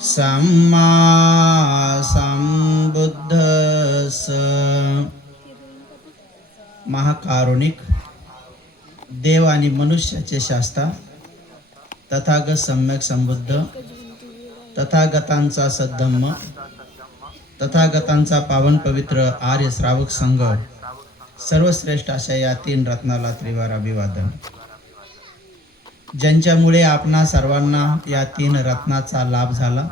सम्मा संबुद्धस्स महाकारुणिक देव आणि मनुष्याचे शास्ता तथागत सम्यक संबुद्ध तथागतांचा सद्धम्म तथागतांचा पावन पवित्र आर्य श्रावक संघ सर्वश्रेष्ठ अशा या तीन रत्नाला त्रिवार अभिवादन. ज्यांच्यामुळे आपणा सर्वांना या तीन रत्नाचा लाभ झाला,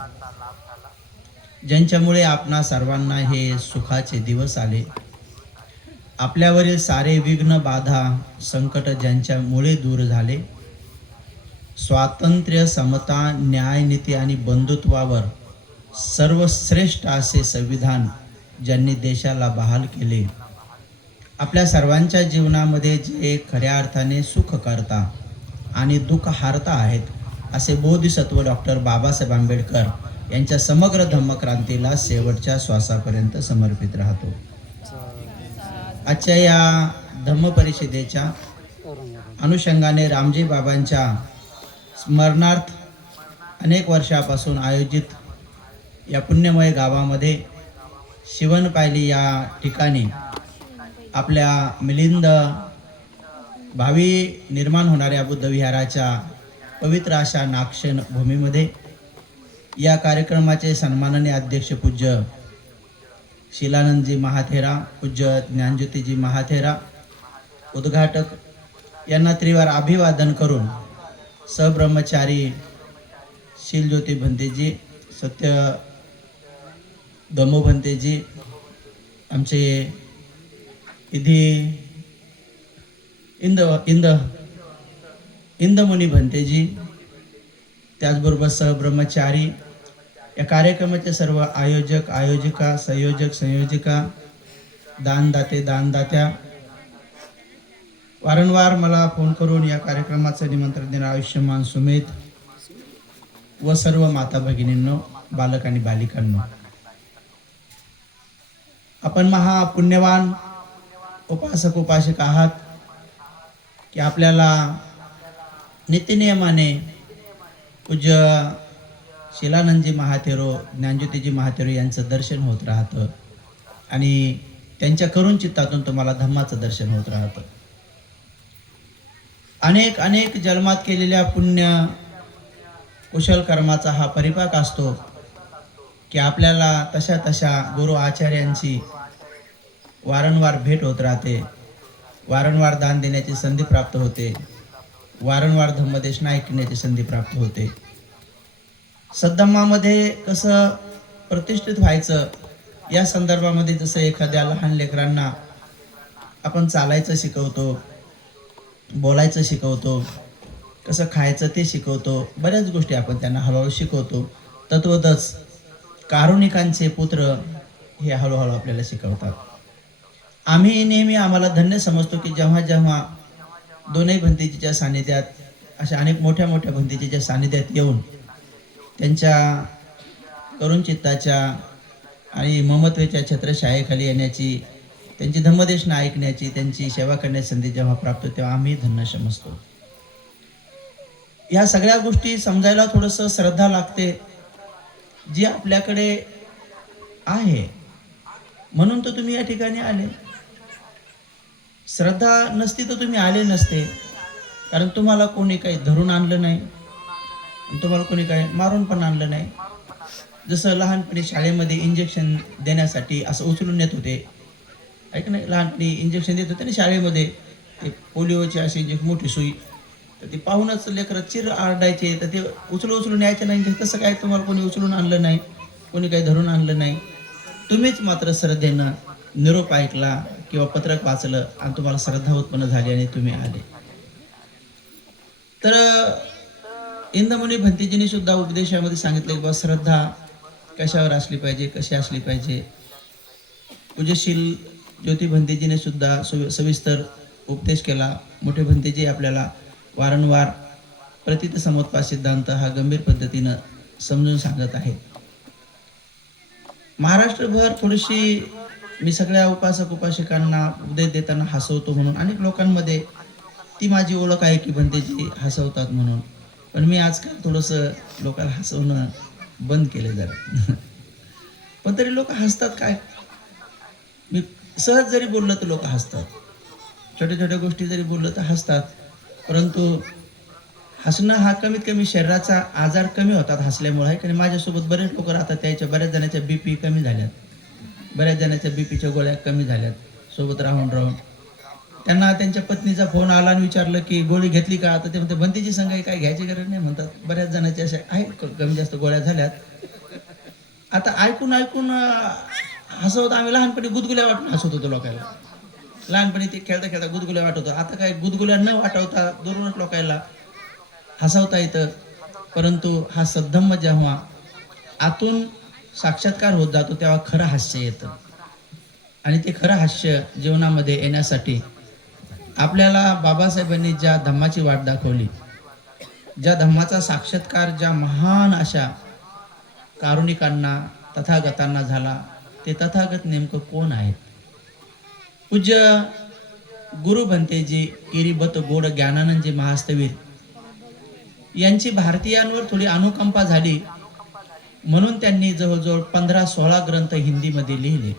ज्यांच्यामुळे आपणा सर्वांना हे सुखाचे दिवस आले, आपल्यावरील सारे विघ्न बाधा संकट ज्यांच्यामुळे दूर झाले, स्वातंत्र्य समता न्याय नीती आणि बंधुत्वावर सर्वश्रेष्ठ असे संविधान ज्यांनी देशाला बहाल केले, आपल्या सर्वांच्या जीवनामध्ये जे खऱ्या अर्थाने सुख करता आणि दुःख हारता आहेत असे बोधिसत्व डॉक्टर बाबासाहेब आंबेडकर यांच्या समग्र धम्मक्रांतीला शेवटच्या श्वासापर्यंत समर्पित राहतो. आजच्या या धम्म परिषदेच्या अनुषंगाने रामजी बाबांच्या स्मरणार्थ अनेक वर्षापासून आयोजित या पुण्यमय गावामध्ये शिवणपायली या ठिकाणी आपल्या मिलिंद भावी निर्माण होणाऱ्या बुद्धविहाराच्या पवित्र अशा नागशेन भूमीमध्ये या कार्यक्रमाचे सन्माननीय अध्यक्ष पूज्य शिलानंदजी महाथेरा, पूज्य ज्ञानज्योतिजी महाथेरा, उद्घाटक यांना त्रिवार अभिवादन करून सब्रह्मचारी शीलज्योती भंतेजी, सत्य दमो भंतेजी, आमचे इथे इंदमुनी भंतेजी, त्याचबरोबर सहब्रह्मचारी, या कार्यक्रमाचे सर्व आयोजक आयोजिका संयोजक संयोजिका, दानदाते दानदात्या, वारंवार मला फोन करून या कार्यक्रमाचं निमंत्रण देणारे आयुष्यमान सुमेध व सर्व माता भगिनींनो, बालक आणि बालिकांनो, आपण महापुण्यवान उपासक उपासिक आहात की आपल्याला नित्यनियमाने पूज्य शिलानंदजी महाथेरो, ज्ञानज्योतिजी महाथेरो यांचं दर्शन होत राहतं आणि त्यांच्या करुण चित्तातून तुम्हाला धम्माचं दर्शन होत राहतं. अनेक अनेक जन्मात केलेल्या पुण्य कुशल कर्माचा हा परिपाक असतो की आपल्याला तशा तशा गुरु आचार्यांची वारंवार भेट होत राहते, वारंवार दान देण्याची संधी प्राप्त होते, वारंवार धम्मदेशना ऐकण्याची संधी प्राप्त होते. सद्धम्मामध्ये कसं प्रतिष्ठित व्हायचं या संदर्भामध्ये जसं एखाद्या लहान लेकरांना आपण चालायचं शिकवतो, बोलायचं शिकवतो, कसं खायचं ते शिकवतो, बऱ्याच गोष्टी आपण त्यांना हळूहळू शिकवतो, तत्वतच कारुणिकांचे पुत्र हे हळूहळू आपल्याला शिकवतात. आम्ही नेहमी आम्हाला धन्य समजतो की जेव्हा जेव्हा दोनही भंतेजीच्या सानिध्यात, अशा अनेक मोठ्या मोठ्या भंतेजीच्या सानिध्यात येऊन त्यांच्या करुण चित्ताच्या आणि ममत्वेच्या छत्रछायेखाली येण्याची, त्यांची धम्मदेशना ऐकण्याची, त्यांची सेवा करण्याची संधी जेव्हा प्राप्त तेव्हा आम्ही धन्य समजतो. या सगळ्या गोष्टी समजायला थोडंसं श्रद्धा लागते जी आपल्याकडे आहे, म्हणून तर तुम्ही या ठिकाणी आले. श्रद्धा नसती तर तुम्ही आले नसते, कारण तुम्हाला कोणी काही धरून आणलं नाही, तुम्हाला कोणी काही मारून पण आणलं नाही. जसं लहानपणी शाळेमध्ये इंजेक्शन देण्यासाठी असं उचलून येत होते, ऐक नाही, लहानपणी इंजेक्शन देत होते ना शाळेमध्ये, ते पोलिओची अशी मोठी सुई, तर ती पाहूनच लेकरं चिर आरडायचे, तर ते उचलून यायचे नाही. तसं काय तुम्हाला कोणी उचलून आणलं नाही, कोणी काही धरून आणलं नाही. तुम्हीच मात्र श्रद्धेनं निरोप ऐकला किंवा पत्रक वाचलं आणि तुम्हाला श्रद्धा उत्पन्न झाली आणि तुम्ही आले. तर इंदमुनी भंतेजींनी सुद्धा उपदेशामध्ये सांगितलं की श्रद्धा कशावर असली पाहिजे, कशी असली पाहिजे. पूज्यशील ज्योती भंतेजीने सुद्धा सविस्तर उपदेश केला. मोठे भंतेजी आपल्याला वारंवार प्रतीत समोत्पाद सिद्धांत हा गंभीर पद्धतीनं समजून सांगत आहेत. महाराष्ट्रभर थोडीशी मी सगळ्या उपासक उपासिकांना उपदेश देताना हसवतो, म्हणून अनेक लोकांमध्ये ती माझी ओळख आहे की भंतेजी हसवतात म्हणून. पण मी आजकाल थोडंसं लोकांना हसवणं बंद केले जरा. पण तरी लोक हसतात. काय मी सहज जरी बोललं तर लोक हसतात, छोट्या छोट्या गोष्टी जरी बोललं तर हसतात. परंतु हसणं हा कमीत कमी शरीराचा आजार कमी होतात हसल्यामुळे आहे. कारण माझ्यासोबत बरेच लोक राहतात, त्याच्या बऱ्याच जणांच्या बीपी कमी झाल्यात, बऱ्याच जणांच्या बीपीच्या गोळ्या कमी झाल्यात सोबत राहून राहून. त्यांना त्यांच्या पत्नीचा फोन आला आणि विचारलं की गोळी घेतली का, तर ते म्हणते बंदीची संघ काय घ्यायची गरज नाही म्हणतात. बऱ्याच जणांचे असे आहेत कमी जास्त गोळ्या झाल्यात. आता ऐकून ऐकून हसवत आम्ही लहानपणी गुदगुल्या वाटून हसत होतो लोकांना. लहानपणी ते खेळता खेळता गुदगुल्या वाटवतो. आता काय गुदगुल्या न वाटवता दुरूनच लोकांना हसवता येतं. परंतु हा सद्धम्म जेव्हा आतून साक्षात्कार होत जातो तेव्हा खरं हास्य येतं. आणि ते खरं हास्य जीवनामध्ये येण्यासाठी आपल्याला बाबासाहेबांनी ज्या धम्माची वाट दाखवली, ज्या धम्माचा साक्षात्कार ज्या महान अशा कारुणिकांना तथागतांना झाला, ते तथागत नेमकं कोण आहेत? पूज्य गुरु भंतेजी किरीबत गोड ज्ञानानंदजी महास्तवीर यांची भारतीयांवर थोडी अनुकंपा झाली, म्हणून त्यांनी जवळजवळ 15-16 ग्रंथ हिंदीमध्ये लिहिले.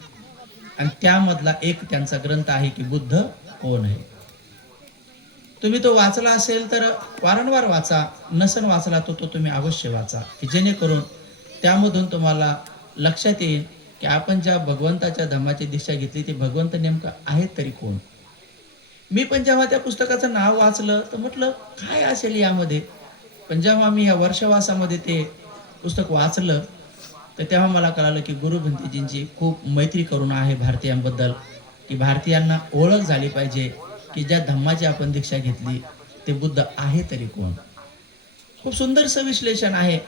आणि त्यामधला एक त्यांचा ग्रंथ आहे की बुद्ध कोण आहे. तुम्ही तो वाचला असेल तर वारंवार वाचा, नसन वाचला तो तुम्ही अवश्य वाचा, की जेणेकरून त्यामधून तुम्हाला लक्षात येईल की आपण ज्या भगवंताच्या धम्माची दीक्षा घेतली ते भगवंत नेमका आहेत तरी कोण. मी पण जेव्हा त्या पुस्तकाचं नाव वाचलं तर म्हटलं काय असेल यामध्ये. पण जेव्हा मी या वर्षवासामध्ये ते पुस्तक वाचलं तर तेव्हा मला कळालं की गुरु भंतेजींची खूप मैत्री करुण आहे भारतीयांबद्दल, की भारतीयांना ओळख झाली पाहिजे की ज्या धम्माची आपण दीक्षा घेतली ते बुद्ध आहे तरी कोण. खूप सुंदरसं विश्लेषण आहे.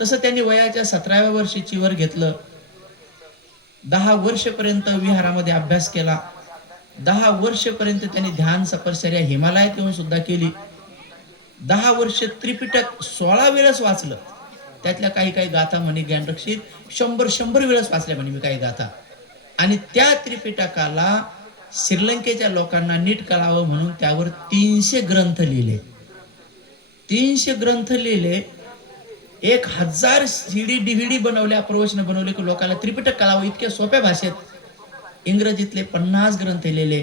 तसं त्यांनी वयाच्या 17व्या वर्षी चिवर घेतलं. 10 वर्षपर्यंत विहारामध्ये अभ्यास केला. 10 वर्षपर्यंत त्यांनी ध्यान तपश्चर्या हिमालयात येऊन सुद्धा केली. 10 वर्ष त्रिपिटक 16 वेळेस वाचलं. त्यातल्या काही काही गाथा म्हणे ज्ञानरक्षित 100 वेळेस वाचल्या म्हणे मी काही गाथा. आणि त्या त्रिपिटकाला श्रीलंकेच्या लोकांना नीट कळावं म्हणून त्यावर 300 ग्रंथ लिहिले. 300 ग्रंथ लिहिले. 1000 CD DVD बनवल्या, प्रवचन बनवले की लोकांना त्रिपिटक कळावं इतक्या सोप्या भाषेत. इंग्रजीतले 50 ग्रंथ लिहिले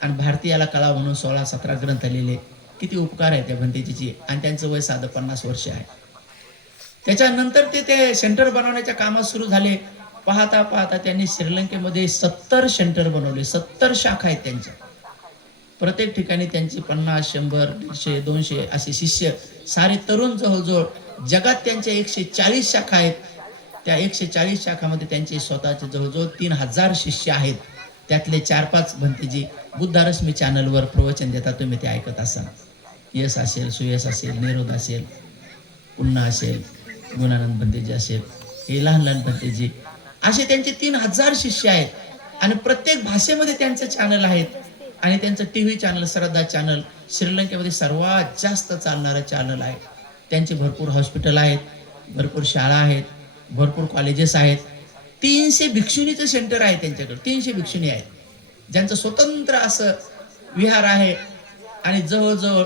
आणि भारतीयाला कळावं म्हणून 16-17 ग्रंथ लिहिले. किती उपकार आहे त्या भंतेजीची. आणि त्यांचं वय साधं 50 वर्ष आहे. त्याच्यानंतर ते सेंटर बनवण्याच्या कामात सुरू झाले. पाहता पाहता त्यांनी श्रीलंकेमध्ये 70 सेंटर बनवले. 70 शाखा आहेत त्यांच्या. प्रत्येक ठिकाणी त्यांची 50, 100, 150, 200 असे शिष्य, सारे तरुण. जवळजवळ जगात त्यांच्या 140 शाखा आहेत. त्या 140 शाखामध्ये त्यांचे स्वतःचे जवळजवळ 3000 शिष्य आहेत. त्यातले 4-5 भंतेजी बुद्धारश्मी चॅनलवर प्रवचन देतात, तुम्ही ते ऐकत असाल. यश असेल, सुयश असेल, निरोध असेल, पुन्हा असेल, गुणानंद भंतेजी असेल, हे लहान लहान भंतेजी, असे त्यांचे 3000 शिष्य आहेत. आणि प्रत्येक भाषेमध्ये त्यांचं चॅनल आहेत. आणि त्यांचं TV चॅनल श्रद्धा चॅनल श्रीलंकेमध्ये सर्वात जास्त चालणारं चॅनल आहे. त्यांचे भरपूर हॉस्पिटल आहेत, भरपूर शाळा आहेत, भरपूर कॉलेजेस आहेत. 300 भिक्षुणीचं सेंटर आहे त्यांच्याकडे. 300 भिक्षुणी आहेत ज्यांचं स्वतंत्र असं विहार आहे. आणि जवळजवळ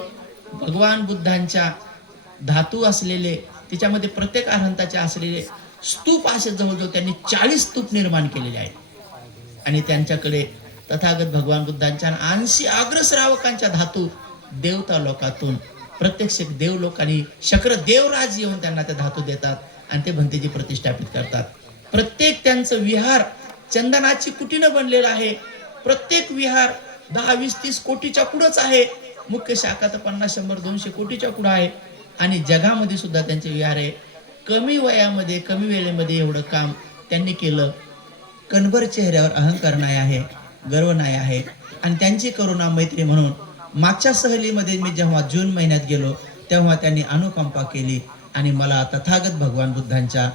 भगवान बुद्धांच्या धातू असलेले, त्याच्यामध्ये प्रत्येक अरहंताचे असलेले स्तूप असे जवळजवळ त्यांनी 40 स्तूप निर्माण केलेले आहेत. आणि त्यांच्याकडे तथागत भगवान बुद्धांच्या 80 अग्रश्रावकांच्या धातू देवता लोकातून प्रत्यक्ष देव लोकांनी शक्र देवराज येऊन त्यांना त्या धातू देतात आणि ते भंतेजी प्रतिष्ठापित करतात. प्रत्येक त्यांचं विहार चंदनाची कुटीनं बनलेलं आहे. प्रत्येक विहार 10, 20, 30 कोटीच्या पुढंच आहे. मुख्य शाखा तर 50, 100, 200 कोटीच्या पुढं आहे. आणि जगामध्ये सुद्धा त्यांचे विहार आहे. कमी वयामध्ये, कमी वेळेमध्ये एवढं काम त्यांनी केलं. कणभर चेहऱ्यावर अहंकार नाही आहे, गर्व नाही आहे. आणि त्यांची करुणा मैत्री म्हणून मागच्या सहलीमध्ये मी जेव्हा जून महिन्यात गेलो तेव्हा त्यांनी अनुकंपा केली आणि मला तथागत भगवान बुद्धांच्या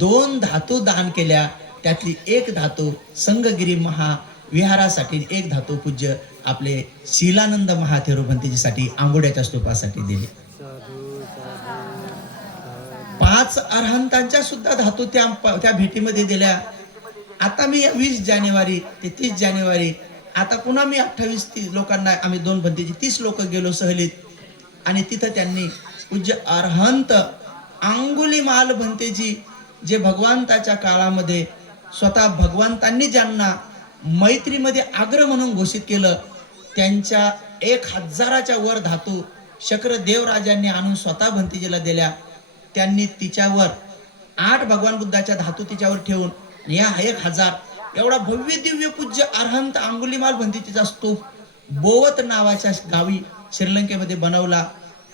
2 धातू दान केल्या. त्यातली एक धातू संगगिरी महाविहारासाठी, एक धातू पूज्य आपले शीलानंद महाथेरो भंतेजीसाठी आंबोड्याच्या स्तूपासाठी दिली. 5 अरहंतांच्या सुद्धा धातू त्या भेटीमध्ये दिल्या. आता मी 20 जानेवारी ते 30 जानेवारी आता पुन्हा मी 28 लोकांना, आम्ही 2 भंतेजी 30 लोक गेलो सहलीत. आणि तिथं त्यांनी पूज्य अरहंत अंगुलीमाल भंतेजी जे भगवंताच्या काळामध्ये स्वतः भगवंतांनी ज्यांना मैत्रीमध्ये अग्र म्हणून घोषित केलं, त्यांच्या 1000च्या वर धातू शक्र देवराजांनी आणून स्वतः भंतेजीला दिल्या. त्यांनी तिच्यावर 8 भगवान बुद्धाच्या धातू तिच्यावर ठेवून या 1000 एवढा भव्य दिव्य पूज्य अरहंत अंगुलीमाल भंतेजीचा स्तूप बोवत नावाच्या गावी श्रीलंकेमध्ये बनवला.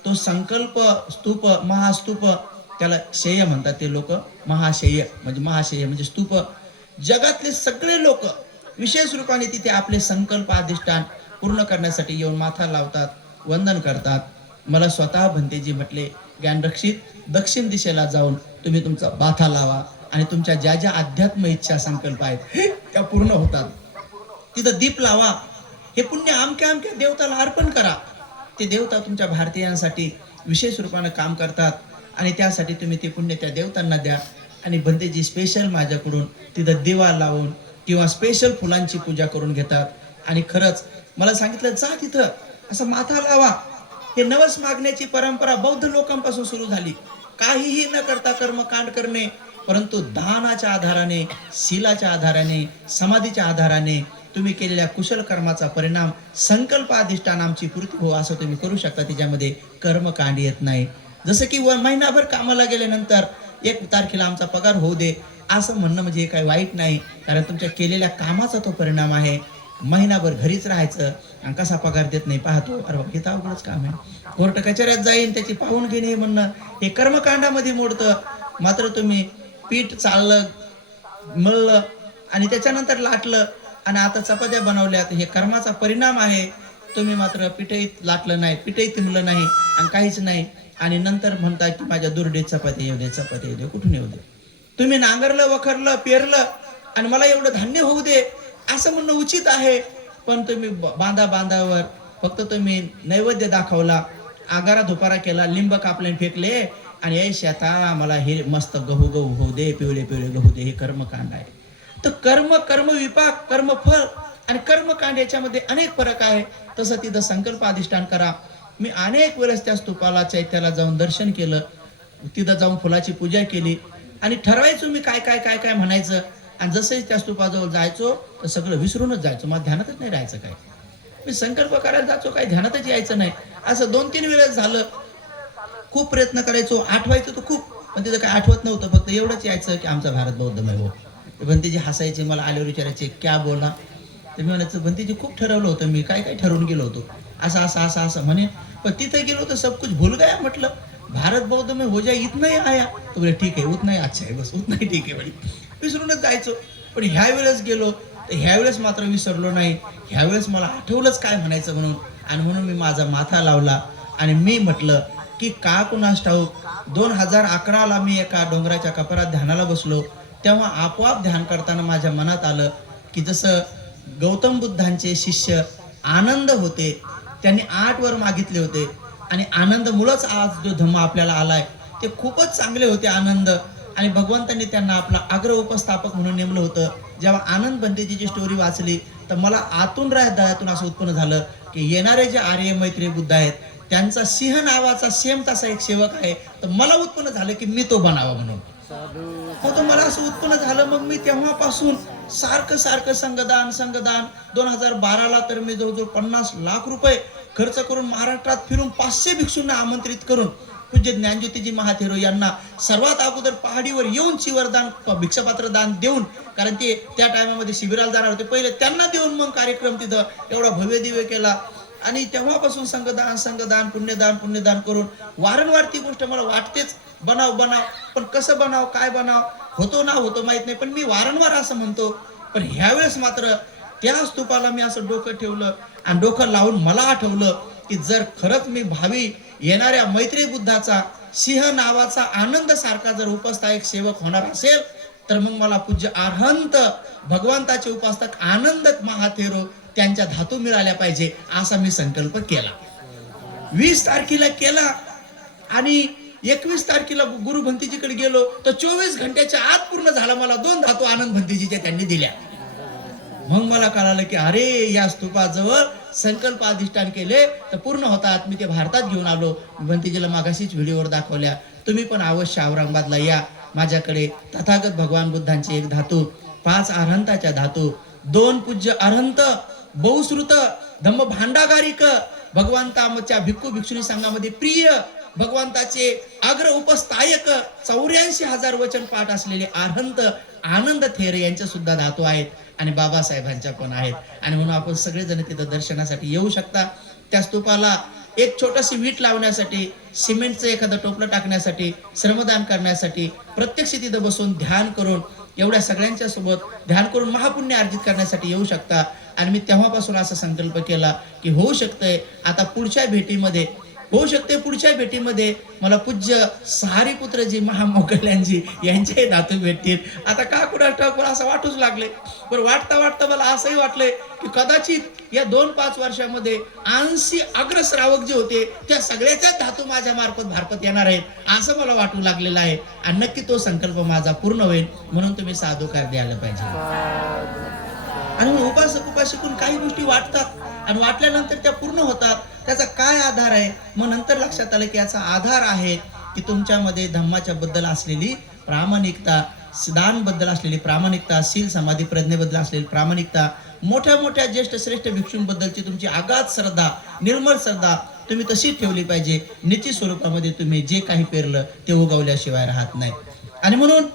तो संकल्प स्तूप, महास्तूप, त्याला शेय म्हणतात ते लोक. महाशेय म्हणजे स्तूप. जगातले सगळे लोक विशेष रूपाने तिथे आपले संकल्प अधिष्ठान पूर्ण करण्यासाठी येऊन माथा लावतात, वंदन करतात. मला स्वतः भंतेजी म्हटले, ज्ञानरक्षित, दक्षिण दिशेला जाऊन तुम्ही तुमचा बाथा लावा आणि तुमच्या ज्या ज्या अध्यात्म इच्छा संकल्प आहेत त्या पूर्ण होतात. तिथं दीप लावा, हे पुण्य अमक्या अमक्या देवताला अर्पण करा. ते देवता तुमच्या भारतीयांसाठी विशेष रूपाने काम करतात आणि त्यासाठी तुम्ही ते पुण्य त्या देवतांना द्या. आणि भंतेजी स्पेशल माझ्याकडून तिथं दिवा लावून किंवा स्पेशल फुलांची पूजा करून घेतात. आणि खरंच मला सांगितलं, जा तिथं असं माथा लावा. हे नवस मागण्याची परंपरा बौद्ध लोकांपासून सुरू झाली. काहीही न करता कर्मकांड करणे, परंतु दानाच्या आधाराने, शीलाच्या आधाराने, समाधीच्या आधाराने तुम्ही केलेल्या कुशल कर्माचा परिणाम संकल्प अधिष्ठान आमची पूर्ती हो असं तुम्ही करू शकता. त्याच्यामध्ये कर्मकांड येत नाही. जसं की महिनाभर कामाला गेल्यानंतर 1 तारखेला आमचा पगार होऊ दे असं म्हणणं म्हणजे काही वाईट नाही, कारण तुमच्या केलेल्या कामाचा तो परिणाम आहे. महिनाभर घरीच राहायचं आणि कसा पगार देत नाही पाहतो, अरे हे तर अवघडच काम आहे. कोर्ट कचऱ्यात जाईन त्याची पाहून घेणे म्हणणं हे कर्मकांडामध्ये मोडतं. मात्र तुम्ही पीठ चाललं, मळलं आणि त्याच्यानंतर लाटलं आणि आता चपात्या बनवल्यात, हे कर्माचा परिणाम आहे. तुम्ही मात्र पीठही लाटलं नाही, पीठही तिमलं नाही आणि काहीच नाही. आणि नंतर म्हणता की माझ्या दुर्डीत चपाती येऊ दे, चपाती येऊ दे. कुठून येऊ दे? तुम्ही नांगरलं, वखरलं, पेरलं आणि मला एवढं धान्य होऊ दे असं म्हणणं उचित आहे. पण तुम्ही बांधावर फक्त तुम्ही नैवेद्य दाखवला, आगारा धुपारा केला, लिंब कापले फेकले आणि ऐ शेता मला हे मस्त गहू होऊ दे, पिवळे गहू दे, हे कर्मकांड आहे. तर कर्म विपाक, कर्मफळ आणि कर्मकांड याच्यामध्ये अनेक फरक आहे. तसं तिथं संकल्प अधिष्ठान करा. मी अनेक वेळेस त्या स्तूपाला, चैत्याला जाऊन दर्शन केलं, तिथं जाऊन फुलाची पूजा केली आणि ठरवायचो मी काय काय काय काय म्हणायचं. आणि जसंही त्या स्तूपाजवळ जायचो तर सगळं विसरूनच जायचो. मला ध्यानातच नाही राहायचं काय. मी संकल्प करायला जायचो, काही ध्यानातच यायचं नाही. असं 2-3 वेळेस झालं. खूप प्रयत्न करायचो, आठवायचं तर खूप, पण तिथं काय आठवत नव्हतं. फक्त एवढंच यायचं की आमचा भारत बौद्धमय हो. भंतेजी हसायचे, मला आल्यावर विचारायचे क्या बोला. तर मी म्हणायचं भंतेजी खूप ठरवलं होतं, मी काय काय ठरवून गेलो होतो, असं म्हणे. पण तिथे गेलो तर सब कुछ भूल गया. म्हटलं भारत बौद्ध में हो जाए इतना ही आया. तो बोले ठीक आहे, उतना ही अच्छा आहे, बस उतना ही ठीक आहे म्हणे. विसरूनच जायचो. पण ह्या वेळेस गेलो तर ह्यावेळेस मात्र विसरलो नाही. ह्यावेळेस मला आठवलंच काय म्हणायचं म्हणून. आणि म्हणून मी माझा माथा लावला आणि मी म्हटलं की का कुणास ठाऊक 2011ला मी एका डोंगराच्या कपारात ध्यानाला बसलो. तेव्हा आपोआप ध्यान करताना माझ्या मनात आलं की जसं गौतम बुद्धांचे शिष्य आनंद होते, त्यांनी 8 वर मागितले होते आणि आनंद मुळेच आज जो धम्म आपल्याला आलाय ते खूपच चांगले होते आनंद. आणि भगवंतांनी त्यांना आपला अग्र उपस्थापक म्हणून नेमलं होतं. जेव्हा आनंद भंतेजीची स्टोरी वाचली तर मला आतून हृदयातून असं उत्पन्न झालं की येणारे जे आर्य मैत्री बुद्ध आहेत त्यांचा सिंह नावाचा सेम तसा एक सेवक आहे. तर मला उत्पन्न झालं की मी तो बनावा म्हणून. हो, तर मला असं उत्पन्न झालं. मग मी तेव्हापासून सारखं संघदान 2012ला तर मी जवळजवळ 50 लाख रुपये खर्च करून महाराष्ट्रात फिरून 500 भिक्षूंना आमंत्रित करून पूज्य ज्ञानज्योतीजी महाथेरो यांना सर्वात अगोदर पहाडीवर येऊन चिवरदान, भिक्षापात्र दान देऊन, कारण ते त्या टायमामध्ये शिबिराला जाणार होते, पहिले त्यांना देऊन मग कार्यक्रम तिथं एवढा भव्य दिव्य केला. आणि तेव्हापासून संघदान पुण्यदान करून वारंवार ती गोष्ट मला वाटतेच, बनाव. पण कसं बनाव, काय बनाव, होतो माहित नाही, पण मी वारंवार असं म्हणतो. पण ह्यावेळेस मात्र त्या स्तूपाला मी असं डोकं ठेवलं आणि डोकं लावून मला आठवलं की जर खरंच मी भावी येणाऱ्या मैत्री बुद्धाचा सिंह नावाचा आनंद सारखा जर उपस्थायक सेवक होणार असेल तर मग मला पूज्य अरहंत भगवंताचे उपासक आनंद महाथेरो त्यांच्या धातू मिळाल्या पाहिजे असा मी संकल्प केला. 20 तारखेला केला आणि 21 तारखेला गुरु भंतेजीकडे गेलो तर 24 घंट्याच्या आत पूर्ण झाला. मला 2 धातू आनंद भंतेजीच्या त्यांनी दिल्या. मग मला कळालं की अरे या स्तूपाजवळ संकल्प अधिष्ठान केले तर पूर्ण होतात. मी ते भारतात घेऊन आलो. भंतेजीला मागाशीच व्हिडिओवर दाखवल्या. तुम्ही पण अवश्य औरंगाबादला या. माझ्याकडे तथागत भगवान बुद्धांचे एक धातू, 5 अरहंताच्या धातू, 2 पूज्य अरहंत बहुश्रुत धम्म भांडागारिक भगवंताच्या भिक्खू भिक्षुणी संघामध्ये प्रिय भगवंताचे अग्र उपस्थायक 84,000 वचन पाठ असलेले अरहंत आनंद थेरे यांच्या सुद्धा धातू आहेत आणि बाबासाहेबांच्या पण आहेत. आणि म्हणून आपण सगळेजण तिथं दर्शनासाठी येऊ शकता. त्या स्तूपाला एक छोटीशी वीट लावण्यासाठी, सिमेंटचं एखादं टोपलं टाकण्यासाठी, श्रमदान करण्यासाठी, प्रत्यक्ष तिथं बसून ध्यान करून, एवढ्या सगळ्यांच्या सोबत ध्यान करून महापुण्य अर्जित करण्यासाठी येऊ शकता. आणि मी तेव्हापासून असा संकल्प केला की होऊ शकतंय आता पुढच्या भेटीमध्ये, होऊ शकते पुढच्या भेटीमध्ये मला पूज्य सारीपुत्रजी महामोकल्यांजी यांचे धातू भेटतील. आता का कुठं ठाकूर असं वाटूच लागले. पण वाटता वाटता मला असंही वाटलंय की कदाचित या 2-5 वर्षामध्ये 80 अग्रश्रावक जे होते त्या सगळ्याच्याच धातू माझ्या मार्फत भारतात येणार आहेत असं मला वाटू लागलेलं आहे. आणि नक्की तो संकल्प माझा पूर्ण होईल. म्हणून तुम्ही साधुकार द्यायला पाहिजे. आणि उपासक उपासकून काही गोष्टी वाटतात आणि वाटल्यानंतर त्या पूर्ण होतात. त्याचा काय आधार आहे? मग नंतर लक्षात आलं की याचा आधार आहे की तुमच्यामध्ये धम्माच्या बद्दल असलेली प्रामाणिकता, दान बद्दल असलेली प्रामाणिकता, शील समाधी प्रज्ञेबद्दल असलेली प्रामाणिकता, मोठ्या मोठ्या ज्येष्ठ श्रेष्ठ भिक्षूंबद्दलची तुमची अगाध श्रद्धा, निर्मळ श्रद्धा तुम्ही तशीच ठेवली पाहिजे. निश्चित स्वरूपामध्ये तुम्ही जे काही पेरलं ते उगवल्याशिवाय राहत नाही. आणि म्हणून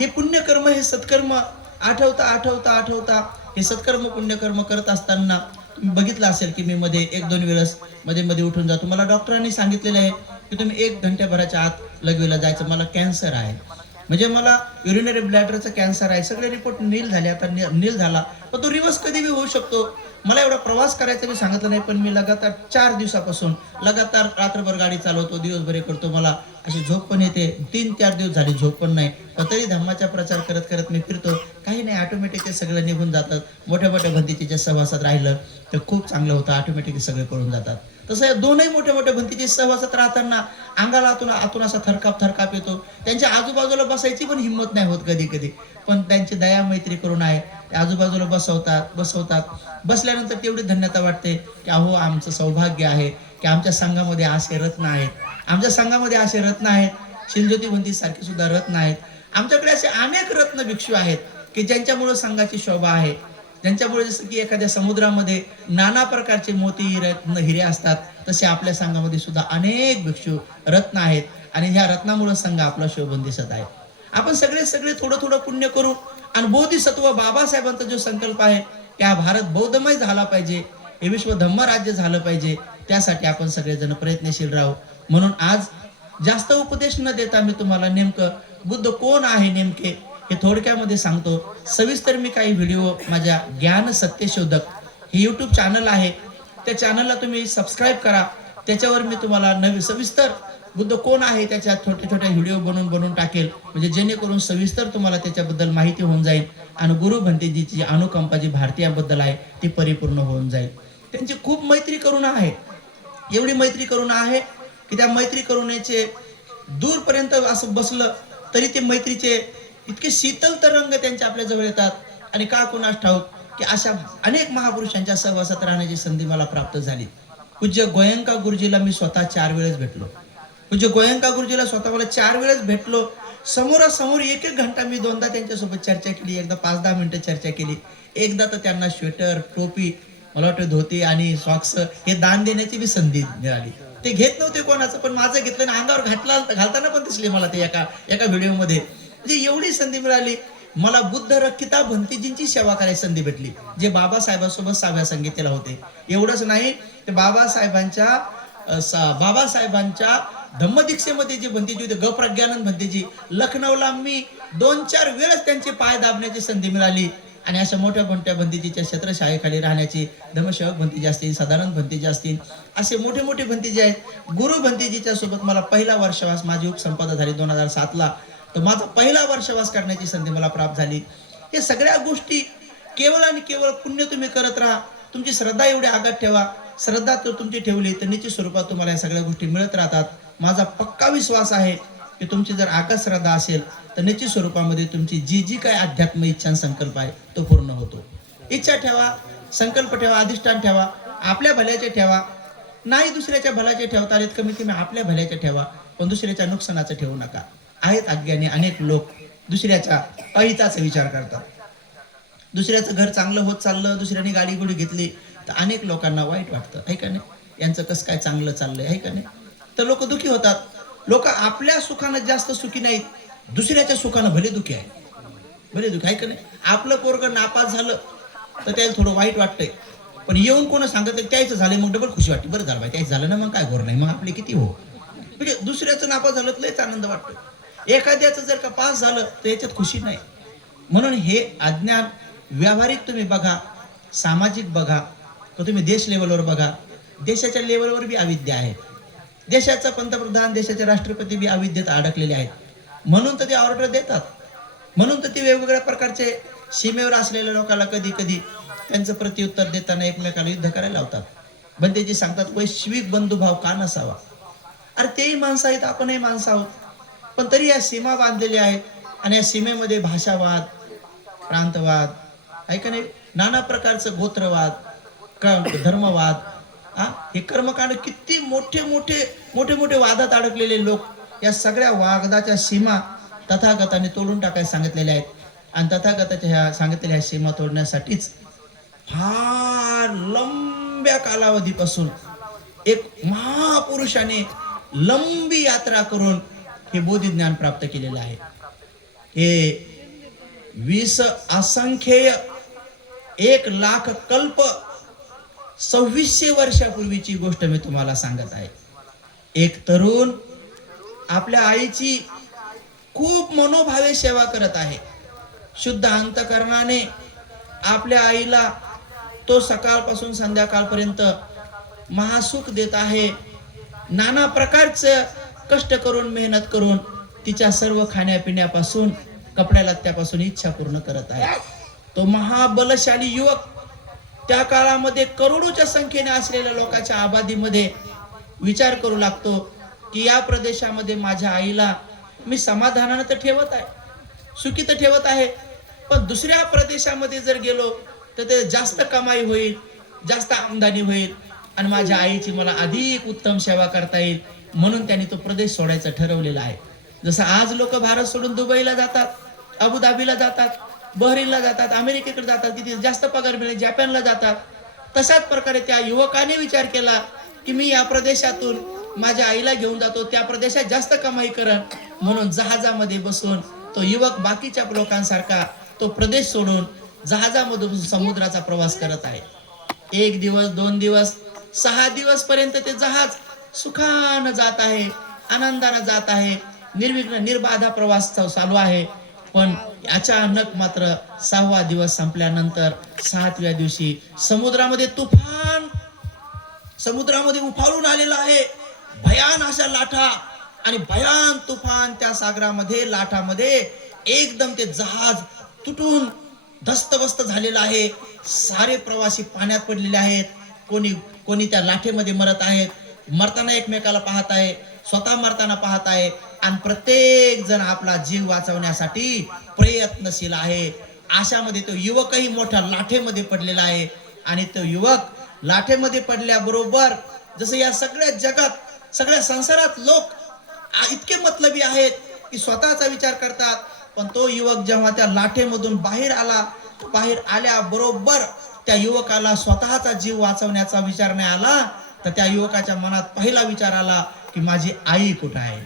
हे पुण्यकर्म, हे सत्कर्म आठवता आठवता आठवता हे सत्कर्म पुण्यकर्म करत असताना तुम्ही बघितलं असेल की मी मध्ये 1-2 वेळेस मध्ये मध्ये उठून जातो. मला डॉक्टरांनी सांगितलेलं आहे की तुम्ही 1 घंट्याभराच्या आत लगवीला जायचं. मला कॅन्सर आहे, म्हणजे मला युरिनरी ब्लॅडरचा कॅन्सर आहे. सगळे रिपोर्ट नील झाले, आता नील झाला, पण तो रिवर्स कधी बी होऊ शकतो. मला एवढा प्रवास करायचा मी सांगितलं नाही, पण मी लगातार 4 दिवसापासून लगातार रात्रभर गाडी चालवतो, दिवसभर करतो. मला अशी झोप पण येते, 3-4 दिवस झाले झोप पण नाही. पण तरी धम्माचा प्रचार करत करत मी फिरतो. काही नाही, ऑटोमॅटिक सगळं निघून जातं. मोठ्या मोठ्या भंतीच्या सहवासात राहिलं तर खूप चांगलं होतं, ऑटोमॅटिक सगळे कळून जातात. तसं या दोनही मोठ्या मोठ्या भंतीच्या सहवासात राहताना अंगाला आतून असा थरकाप येतो. त्यांच्या आजूबाजूला बसायची पण हिंमत नाही होत कधी कधी, पण त्यांची दया मैत्री करून आहे ते आजूबाजूला बसवतात. बसल्यानंतर तेवढी धन्यता वाटते की अहो आमचं सौभाग्य आहे की आमच्या संघामध्ये असे रत्न आहेत, आमच्या संघामध्ये असे रत्न आहेत. शिलज्योती भंती सारखे सुद्धा रत्न आहेत. आमच्याकडे असे अनेक रत्न भिक्षू आहेत की ज्यांच्यामुळे संघाची शोभा आहे, ज्यांच्यामुळे जसं की एखाद्या समुद्रामध्ये नाना प्रकारचे मोती रत्न हिरे असतात, तसे आपल्या संघामध्ये सुद्धा अनेक भिक्षू रत्न आहेत. आणि ह्या रत्नामुळे संघ आपला शोभून दिसत आहे. आपण सगळे थोडं पुण्य करू आणि बोधिसत्व बाबासाहेबांचा जो संकल्प आहे की हा भारत बौद्धमय झाला पाहिजे, हे विश्व धम्म राज्य झालं पाहिजे, त्यासाठी आपण सगळेजण प्रयत्नशील राहू. म्हणून आज जास्त उपदेश न देता मी तुम्हाला नेमकं बुद्ध कोण आहे नेमके हे थोडक्यामध्ये सांगतो. सविस्तर मी काही व्हिडिओ माझ्या ज्ञान सत्यशोधक हे यूट्यूब चॅनल आहे, त्या चॅनलला तुम्ही सबस्क्राईब करा. त्याच्यावर मी तुम्हाला सविस्तर बुद्ध कोण आहे त्याच्या छोटे व्हिडिओ बनवून टाकेल, म्हणजे जेणेकरून सविस्तर तुम्हाला त्याच्याबद्दल माहिती होऊन जाईल. आणि गुरु भंतेजीची अनुकंपा जी भारतीयाबद्दल आहे ती परिपूर्ण होऊन जाईल. त्यांची खूप मैत्री करुण आहे, एवढी मैत्री करुण आहे की त्या मैत्री करुणेचे दूरपर्यंत असं बसलं तरी ते मैत्रीचे इतके शीतल तरंग त्यांच्या आपल्या जवळ येतात. आणि का कोणास ठाऊक की अशा अनेक महापुरुषांच्या सहवासात राहण्याची संधी मला प्राप्त झाली. पूज्य गोयंका गुरुजीला मी स्वतः 4 वेळेस भेटलो. पूज्य गोयंका गुरुजीला स्वतः मला 4 वेळेस भेटलो. समोरासमोर 1-1 घंटा मी 2दा त्यांच्यासोबत चर्चा केली, एकदा 5-10 मिनिटं चर्चा केली. एकदा तर त्यांना स्वेटर, टोपी, मला वाटतं धोती आणि सॉक्स हे दान देण्याची बी संधी मिळाली. ते घेत नव्हते कोणाचं, पण माझं घेतलं आणि अंगावर घालताना पण दिसले मला ते एका व्हिडिओमध्ये. म्हणजे एवढी संधी मिळाली मला. बुद्ध रक्षिता भंतेजींची सेवा करायची संधी भेटली, जे बाबासाहेबांसोबत 6व्या संगीतेला होते. एवढंच नाही, ते बाबासाहेबांच्या धम्मदीक्षेमध्ये जे भंतेजी होते, गप्रज्ञानंद भंतेजी, लखनौला मी 2-4 वेळेस त्यांचे पाय दाबण्याची संधी मिळाली. आणि अशा मोठ्या भंतेजीच्या छत्रछायेखाली राहण्याची धर्मसेवक भंतेजी असतील, सदानंद भंतेजी असतील, असे मोठे भंतेजी आहेत. गुरु भंतेजीच्या सोबत मला पहिला वर्षवास, माझी उपसंपदा झाली 2007ला, तर माझा पहिला वर्षवास करण्याची संधी मला प्राप्त झाली. हे सगळ्या गोष्टी केवळ आणि केवळ पुण्य तुम्ही करत राहा. तुमची श्रद्धा एवढी आगात ठेवा. श्रद्धा तर तुमची ठेवली तर निश्चित स्वरूपात तुम्हाला या सगळ्या गोष्टी मिळत राहतात. माझा पक्का विश्वास आहे की तुमची जर आगात श्रद्धा असेल तर निश्चित स्वरूपामध्ये तुमची जी काही अध्यात्म इच्छा संकल्प आहे तो पूर्ण होतो. इच्छा ठेवा, संकल्प ठेवा, अधिष्ठान ठेवा, आपल्या भल्याचे ठेवा, नाही दुसऱ्याच्या भल्याचे ठेवता आले कमीत कमी आपल्या भल्याचे ठेवा. पण दुसऱ्याच्या नुकसानाचं ठेवू नका. आहेत अज्ञानी अनेक लोक दुसऱ्याच्या अहिताचा विचार करतात. दुसऱ्याचं घर चांगलं होत चाललं, दुसऱ्याने गाडी गुडी घेतली तर अनेक लोकांना वाईट वाटतं, आहे का नाही? यांचं कसं काय चांगलं चाललंय, आहे का नाही? तर लोक दुखी होतात. लोक आपल्या सुखानं जास्त सुखी नाहीत, दुसऱ्याच्या सुखानं भले दुखी आहे, भले दुखी, आहे का नाही? आपलं पोरगं नापास झालं तर त्याला थोडं वाईट वाटतंय, पण येऊन कोण सांगत त्याचं झालं मग डबल खुशी वाटते. बरं झालं बाई त्याचं झालं ना, मग काय घोर नाही, मग आपले किती हो. म्हणजे दुसऱ्याचं नापास झालं तर लयच आनंद वाटतो. एखाद्याचं जर का पास झालं तर याच्यात खुशी नाही. म्हणून हे अज्ञान व्यावहारिक तुम्ही बघा, सामाजिक बघा, तर तुम्ही देश लेवलवर बघा. देशाच्या लेवलवर बी अविद्या आहे. देशाचा पंतप्रधान, देशाचे राष्ट्रपती बी अविद्येत अडकलेले आहेत. म्हणून तर ते ऑर्डर देतात, म्हणून तर ते वेगवेगळ्या प्रकारचे सीमेवर असलेल्या लोकांना कधी कधी त्यांचं प्रत्युत्तर देताना एकमेकाला युद्ध करायला लावतात. बंदेजी सांगतात वैश्विक बंधुभाव का नसावा. अरे तेही माणसं आहेत, आपणही माणसं आहोत, पण तरी या सीमा बांधलेल्या आहेत. आणि या सीमेमध्ये भाषावाद, प्रांतवाद, आहे का नाही, नाना प्रकारचं गोत्रवाद, धर्मवाद, हे कर्मकांड, किती मोठे मोठे मोठे मोठे वादात अडकलेले लोक, या सगळ्या वादाच्या सीमा तथागताने तोडून टाकायला सांगितलेल्या आहेत. आणि तथागताच्या ह्या सांगितलेल्या सीमा तोडण्यासाठीच फार लंब्या कालावधीपासून एक महापुरुषाने लंबी यात्रा करून हे बोधी ज्ञान प्राप्त केलेलं आहे. हे 20 असंख्येय 1,00,000 कल्प 2600 वर्षापूर्वीची गोष्ट मी तुम्हाला सांगत आहे. एक तरुण आपल्या आईची खूप मनोभावे सेवा करत आहे. शुद्ध अंतकरणाने आपल्या आईला तो सकाळपासून संध्याकाळपर्यंत महासुख देत आहे. नाना प्रकारचं कष्ट करून, मेहनत करून तिच्या सर्व खाण्यापिण्यापासून, कपड्याला त्यापासून इच्छा पूर्ण करत आहे. तो महाबलशाली युवक त्या काळामध्ये करोडोच्या संख्येने असलेल्या लोकांच्या आबादीमध्ये विचार करू लागतो की या प्रदेशामध्ये माझ्या आईला मी समाधानानं तर ठेवत आहे, सुखी तर ठेवत आहे, पण दुसऱ्या प्रदेशामध्ये जर गेलो तर ते जास्त कमाई होईल, जास्त आमदानी होईल आणि माझ्या आईची मला अधिक उत्तम सेवा करता येईल. म्हणून त्यांनी तो प्रदेश सोडायचं ठरवलेला आहे. जसं आज लोक भारत सोडून दुबईला जातात, अबुधाबीला जातात, बहरीनला जातात, अमेरिकेकडे जातात, तिथे जास्त पगार मिळेल, जपानला जातात. तशाच प्रकारे त्या युवकाने विचार केला की मी या प्रदेशातून माझ्या आईला घेऊन जातो, त्या प्रदेशात जास्त कमाई करण. म्हणून जहाजामध्ये बसून तो युवक बाकीच्या लोकांसारखा तो प्रदेश सोडून जहाजामधून समुद्राचा प्रवास करत आहे. 1 दिवस, 2 दिवस, 6 दिवस पर्यंत ते जहाज सुखानं जात आहे, आनंदानं जात आहे, निर्विघ्न निर्बाधा प्रवास चालू आहे. पण अचानक मात्र 6वा दिवस संपल्यानंतर 7व्या दिवशी समुद्रामध्ये तुफान, समुद्रामध्ये उफाळून आलेला आहे. भयान अशा लाटा आणि भयान तुफान त्या सागरामध्ये, लाटामध्ये एकदम ते जहाज तुटून धस्तबस्त झालेलं आहे. सारे प्रवासी पाण्यात पडलेले आहेत. कोणी कोणी त्या लाटेमध्ये मरत आहेत, मरताना एकमेकाला पाहत आहे, स्वतः मरताना पाहत आहे आणि प्रत्येक जण आपला जीव वाचवण्यासाठी प्रयत्नशील आहे. अशामध्ये तो युवकही मोठ्या लाटेमध्ये पडलेला आहे. आणि तो युवक लाटेमध्ये पडल्याबरोबर जसं या सगळ्या जगात, सगळ्या संसारात लोक इतके मतलबी आहेत की स्वतःचा विचार करतात, पण तो युवक जेव्हा त्या लाटेमधून बाहेर आला, बाहेर आल्याबरोबर त्या युवकाला स्वतःचा जीव वाचवण्याचा विचार नाही आला, तर त्या युवकाच्या मनात पहिला विचार आला की माझी आई कुठं आहे,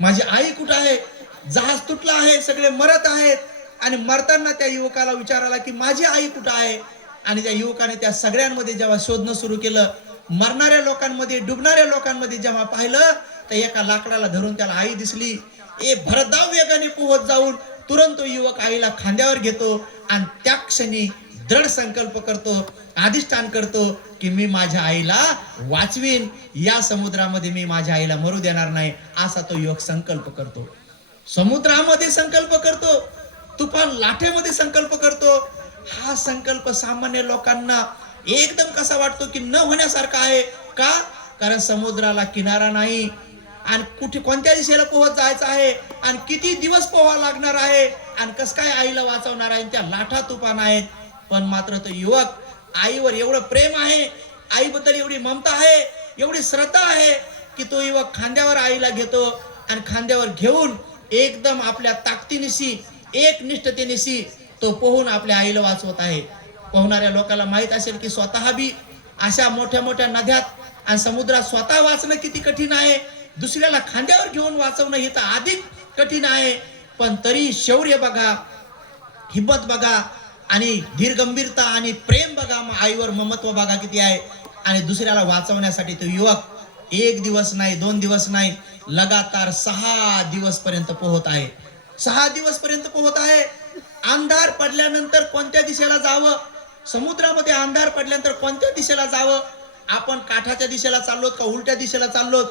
माझी आई कुठं आहे. जहाज तुटला आहे, सगळे मरत आहेत आणि मरताना त्या युवकाला विचार आला की माझी आई कुठं आहे. आणि त्या युवकाने त्या सगळ्यांमध्ये जेव्हा शोधणं सुरू केलं, मरणाऱ्या लोकांमध्ये, डुबणाऱ्या लोकांमध्ये जेव्हा पाहिलं, तर एका लाकडाला धरून त्याला आई दिसली. भरधाव वेगाने पोहोच जाऊन तुरंत तो युवक आईला खांद्यावर घेतो आणि त्या क्षणी दृढ संकल्प करतो, अधिष्ठान करतो की मी माझ्या आईला वाचवीन, या समुद्रामध्ये मी माझ्या आईला मरू देणार नाही, असा तो युवक संकल्प करतो. समुद्रामध्ये संकल्प करतो, तुफान लाटेमध्ये संकल्प करतो. हा संकल्प सामान्य लोकांना एकदम कसा वाटतो की न होण्यासारखा आहे. का? कारण समुद्राला किनारा नाही आणि कुठे कोणत्या दिशेला पोहत जायचं आहे आणि किती दिवस पोहावा लागणार आहे आणि कसं काय आईला वाचवणार आहे. त्या लाटा तुफान आहेत. पण मात्र तो युवक आईवर एवढं प्रेम आहे, आईबद्दल एवढी ममता आहे, एवढी श्रद्धा आहे की तो युवक खांद्यावर आईला घेतो आणि खांद्यावर घेऊन एकदम आपल्या ताकदीनिशी एकनिष्ठतेनिशी तो पोहून आपल्या आईला वाचवत आहे. पोहणाऱ्या लोकांना माहित असेल की स्वतः बी अशा मोठ्या मोठ्या नद्यात आणि समुद्रात स्वतः वाचणं किती कठीण आहे, दुसऱ्याला खांद्यावर घेऊन वाचवणं हे तर अधिक कठीण आहे. पण तरी शौर्य बघा, हिंमत बघा आणि धीरगंभीरता आणि प्रेम बघा, आईवर ममत्व बघा किती आहे. आणि दुसऱ्याला वाचवण्यासाठी तो युवक 1 दिवस नाही 2 दिवस नाही लगातार 6 दिवस पर्यंत पोहत आहे. 6 दिवस पर्यंत पोहत आहे. अंधार पडल्यानंतर कोणत्या दिशेला जावं, समुद्रामध्ये अंधार पडल्यानंतर कोणत्या दिशेला जावं, आपण काठाच्या दिशेला चाललोत का उलट्या दिशेला चाललोत.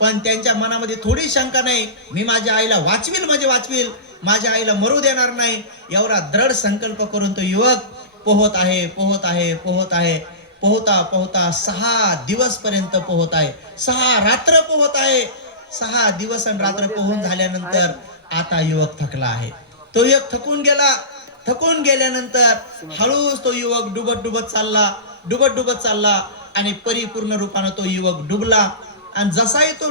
पण त्यांच्या मनामध्ये थोडी शंका नाही, मी माझ्या आईला वाचवील म्हणजे वाचवील, माझ्या आईला मरू देणार नाही, एवढा दृढ संकल्प करून तो युवक पोहत आहे पोहत आहे पोहत आहे. पोहता पोहता 6 दिवस पर्यंत पोहत आहे, 6 रात्र पोहत आहे. 6 दिवस आणि रात्र पोहून झाल्यानंतर आता युवक थकला आहे. तो युवक थकून गेला. थकून गेल्यानंतर हळूच तो युवक डुबत डुबत चालला आणि परिपूर्ण रूपाने तो युवक डुबला. आणि जसाही तो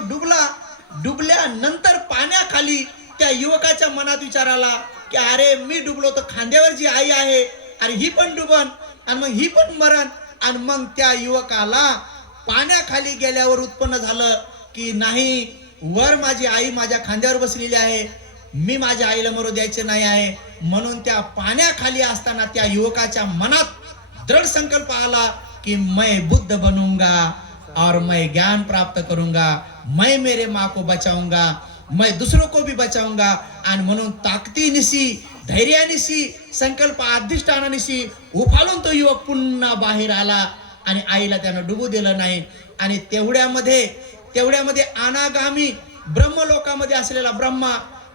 डुबल्यानंतर पाण्याखाली त्या युवकाच्या मनात विचार आला की अरे मी डुबलो तर खांद्यावर जी आई आहे, अरे ही पण डुबन आणि मग ही पण मरण. आणि मग त्या युवकाला पाण्याखाली गेल्यावर उत्पन्न झालं की नाही, वर माझी आई माझ्या खांद्यावर बसलेली आहे, मी माझ्या आईला मरू द्यायचे नाही आहे. म्हणून त्या पाण्याखाली असताना त्या युवकाच्या मनात दृढ संकल्प आला कि मैं बुद्ध बनूंगा और मैं ज्ञान प्राप्त करूंगा, मैं मेरे माँ को बचाऊंगा, मैं दूसरों को भी बचाऊंगा. आणि म्हणून ताकदीनिशी धैर्यानिशी संकल्प अधिष्ठानानिशी उफाळून तो युवक पुन्हा बाहेर आला आणि आईला त्यानं डुबू दिलं नाही. आणि तेवढ्यामध्ये अनागामी ब्रह्मलोकामध्ये असलेला ब्रह्मा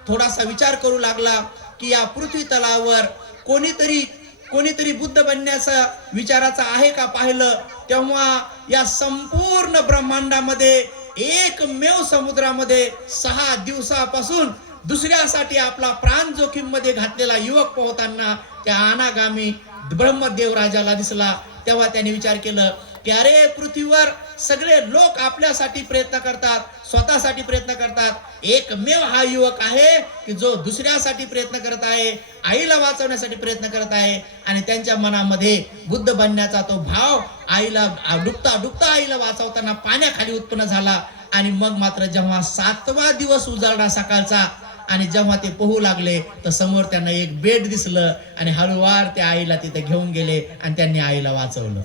थोडासा विचार करू लागला की या पृथ्वी तलावर कोणीतरी बुद्ध बनण्याचा विचाराचा आहे का पाहिलं. तेव्हा या संपूर्ण ब्रह्मांडामध्ये एकमेव समुद्रामध्ये 6 दिवसापासून दुसऱ्यासाठी आपला प्राण जोखीम मध्ये घातलेला युवक पोहताना त्या अनागामी ब्रह्मदेव राजाला दिसला. तेव्हा त्याने विचार केलं की अरे पृथ्वीवर सगळे लोक आपल्यासाठी प्रयत्न करतात, स्वतःसाठी प्रयत्न करतात, एकमेव हा युवक आहे की जो दुसऱ्यासाठी प्रयत्न करत आहे, आईला वाचवण्यासाठी प्रयत्न करत आहे. आणि त्यांच्या मनामध्ये बुद्ध बनण्याचा तो भाव आईला डुबता आईला वाचवताना पाण्याखाली उत्पन्न झाला. आणि मग मात्र जेव्हा 7वा दिवस उजाडला सकाळचा आणि जेव्हा ते पोहू लागले तर समोर त्यांना एक बेट दिसलं आणि हळूवार त्या आईला तिथे घेऊन गेले आणि त्यांनी आईला वाचवलं.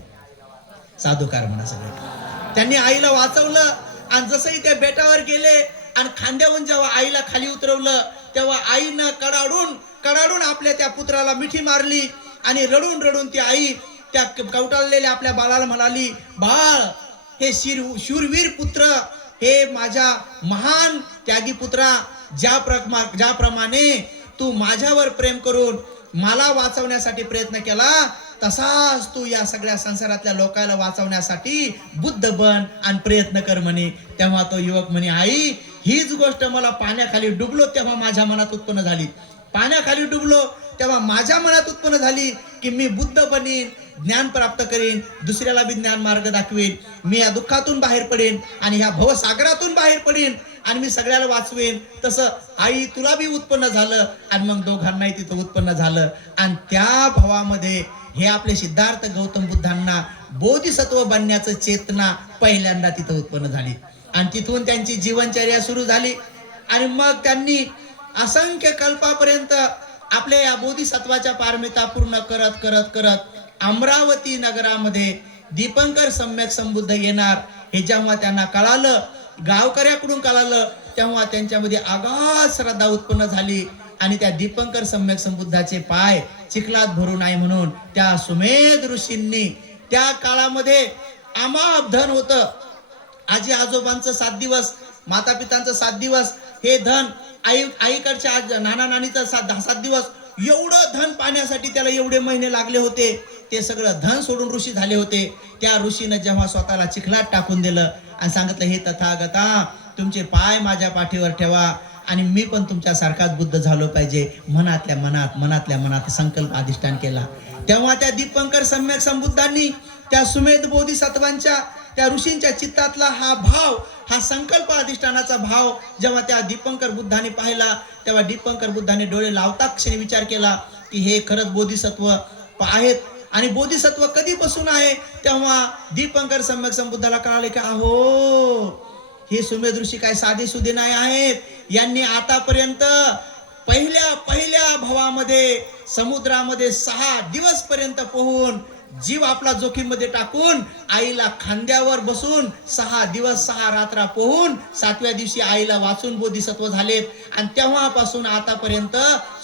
साधुकार म्हणा सगळे, त्यांनी आईला वाचवलं. आणि जसंही त्या बेटावर गेले आणि खांद्यावरून जेव्हा आईला खाली उतरवलं तेव्हा आईनं कडाडून आपल्या त्या पुत्राला मिठी मारली आणि रडून ती आई त्या कवटाळलेल्या आपल्या बाळाला म्हणाली, बाळ हे शूरवीर पुत्र, हे माझ्या महान त्यागी पुत्रा, ज्याप्रमाणे तू माझ्यावर प्रेम करून मला वाचवण्यासाठी प्रयत्न केला तसाच तू या सगळ्या संसारातल्या लोकांना वाचवण्यासाठी बुद्ध बन आणि प्रयत्न कर म्हणे. तेव्हा तो युवक म्हणे, आई हीच गोष्ट मला पाण्याखाली डुबलो तेव्हा माझ्या मनात उत्पन्न झाली, पाण्याखाली डुबलो तेव्हा माझ्या मनात उत्पन्न झाली की मी बुद्ध बनीन, ज्ञान प्राप्त करीन, दुसऱ्याला बी ज्ञान मार्ग दाखवीन, मी या दुःखातून बाहेर पडेन आणि ह्या भवसागरातून बाहेर पडेन आणि मी सगळ्याला वाचवेन. तसं आई तुला बी उत्पन्न झालं. आणि मग दोघांनाही तिथं उत्पन्न झालं. आणि त्या भावामध्ये हे आपले सिद्धार्थ गौतम बुद्धांना बोधिसत्व बनण्याचं चेतना पहिल्यांदा तिथं उत्पन्न झाली. आणि तिथून त्यांची जीवनचर्या सुरू झाली. आणि मग त्यांनी असंख्य कल्पापर्यंत आपल्या या बोधिसत्वाच्या पारमिता पूर्ण करत अमरावती नगरामध्ये दीपंकर सम्यक संबुद्ध येणार हे जेव्हा त्यांना कळालं, गावकऱ्याकडून कळालं, तेव्हा त्यांच्यामध्ये अगाध श्रद्धा उत्पन्न झाली. आणि त्या दीपंकर सम्यक संबुद्धाचे पाय चिखलात भरू नये म्हणून त्या सुमेध ऋषींनी त्या काळामध्ये अमाप धन होतं. आजी आजोबांचं 7 दिवस, माता पितांचं 7 दिवस, हे धन आईकडच्या नाना नानीचं 7 दिवस, एवढं धन पाण्यासाठी त्याला एवढे महिने लागले होते. ते सगळं धन सोडून ऋषी झाले होते. त्या ऋषीनं जेव्हा स्वतःला चिखलात टाकून दिलं आणि सांगितलं, हे तथागता तुमचे पाय माझ्या पाठीवर ठेवा आणि मी पण तुमच्यासारखाच बुद्ध झालो पाहिजे, मनातल्या मनात संकल्प अधिष्ठान केला. तेव्हा त्या दीपंकर सम्यक संबुद्धांनी त्या सुमेध बोधिसत्वांच्या त्या ऋषींच्या चित्तातला हा भाव, हा संकल्प अधिष्ठानाचा भाव जेव्हा त्या दीपंकर बुद्धाने पाहिला, तेव्हा दीपंकर बुद्धाने डोळे लावता क्षणी विचार केला की हे खरंच बोधिसत्व आहेत. आणि बोधिसत्व कधीपासून आहे, तेव्हा दीपंकर सम्यक संबुद्धाला कळाले की अहो, हे सुमेध ऋषी काय साधे सुधे नाही आहेत. यांनी आतापर्यंत पहिल्या भावामध्ये समुद्रामध्ये 6 दिवस पर्यंत पोहून, जीव आपला जोखीमध्ये टाकून, आईला खांद्यावर बसून 6 दिवस 6 रात्र पोहून 7व्या दिवशी आईला वाचून बोधिसत्व झालेत. आणि तेव्हापासून आतापर्यंत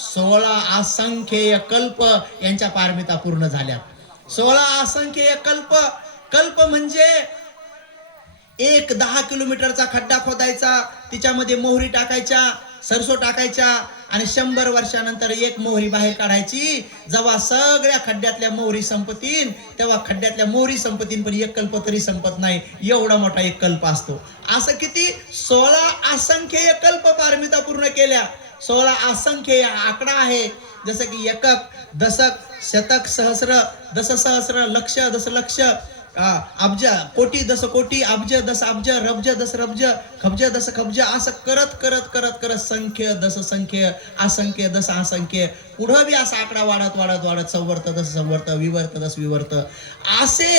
16 असंख्य कल्प यांच्या पारमिता पूर्ण झाल्या. 16 असंख्य कल्प. कल्प म्हणजे एक 10 किलोमीटरचा खड्डा खोदायचा, तिच्यामध्ये मोहरी टाकायच्या, सरसो टाकायच्या आणि 100 वर्षानंतर एक मोहरी बाहेर काढायची. जेव्हा सगळ्या खड्ड्यातल्या मोहरी संपतील, तेव्हा खड्ड्यातल्या मोहरी संपतील, पण एक कल्प तरी संपत नाही. एवढा मोठा एक कल्प असतो. असं किती 16 असंख्य कल्प पारमिता पूर्ण केल्या. 16 असंख्य आकडा आहे. जसं की एकक, दशक, शतक, सहस्र, दशसहस्र, लक्ष, दशलक्ष, अब्ज, कोटी, दस कोटी, अब्ज, दस अब्ज, रब्ज, दस रब्ज, खब्ज, दस खब्ज, असं करत करत करत करत संख्य, दस संख्य, असंख्य, दस असंख्य, पुढं बी असा आकडा वाढत वाढत वाढत संवर्त, दस संवर्त, विवर्त, दस विवर्त, असे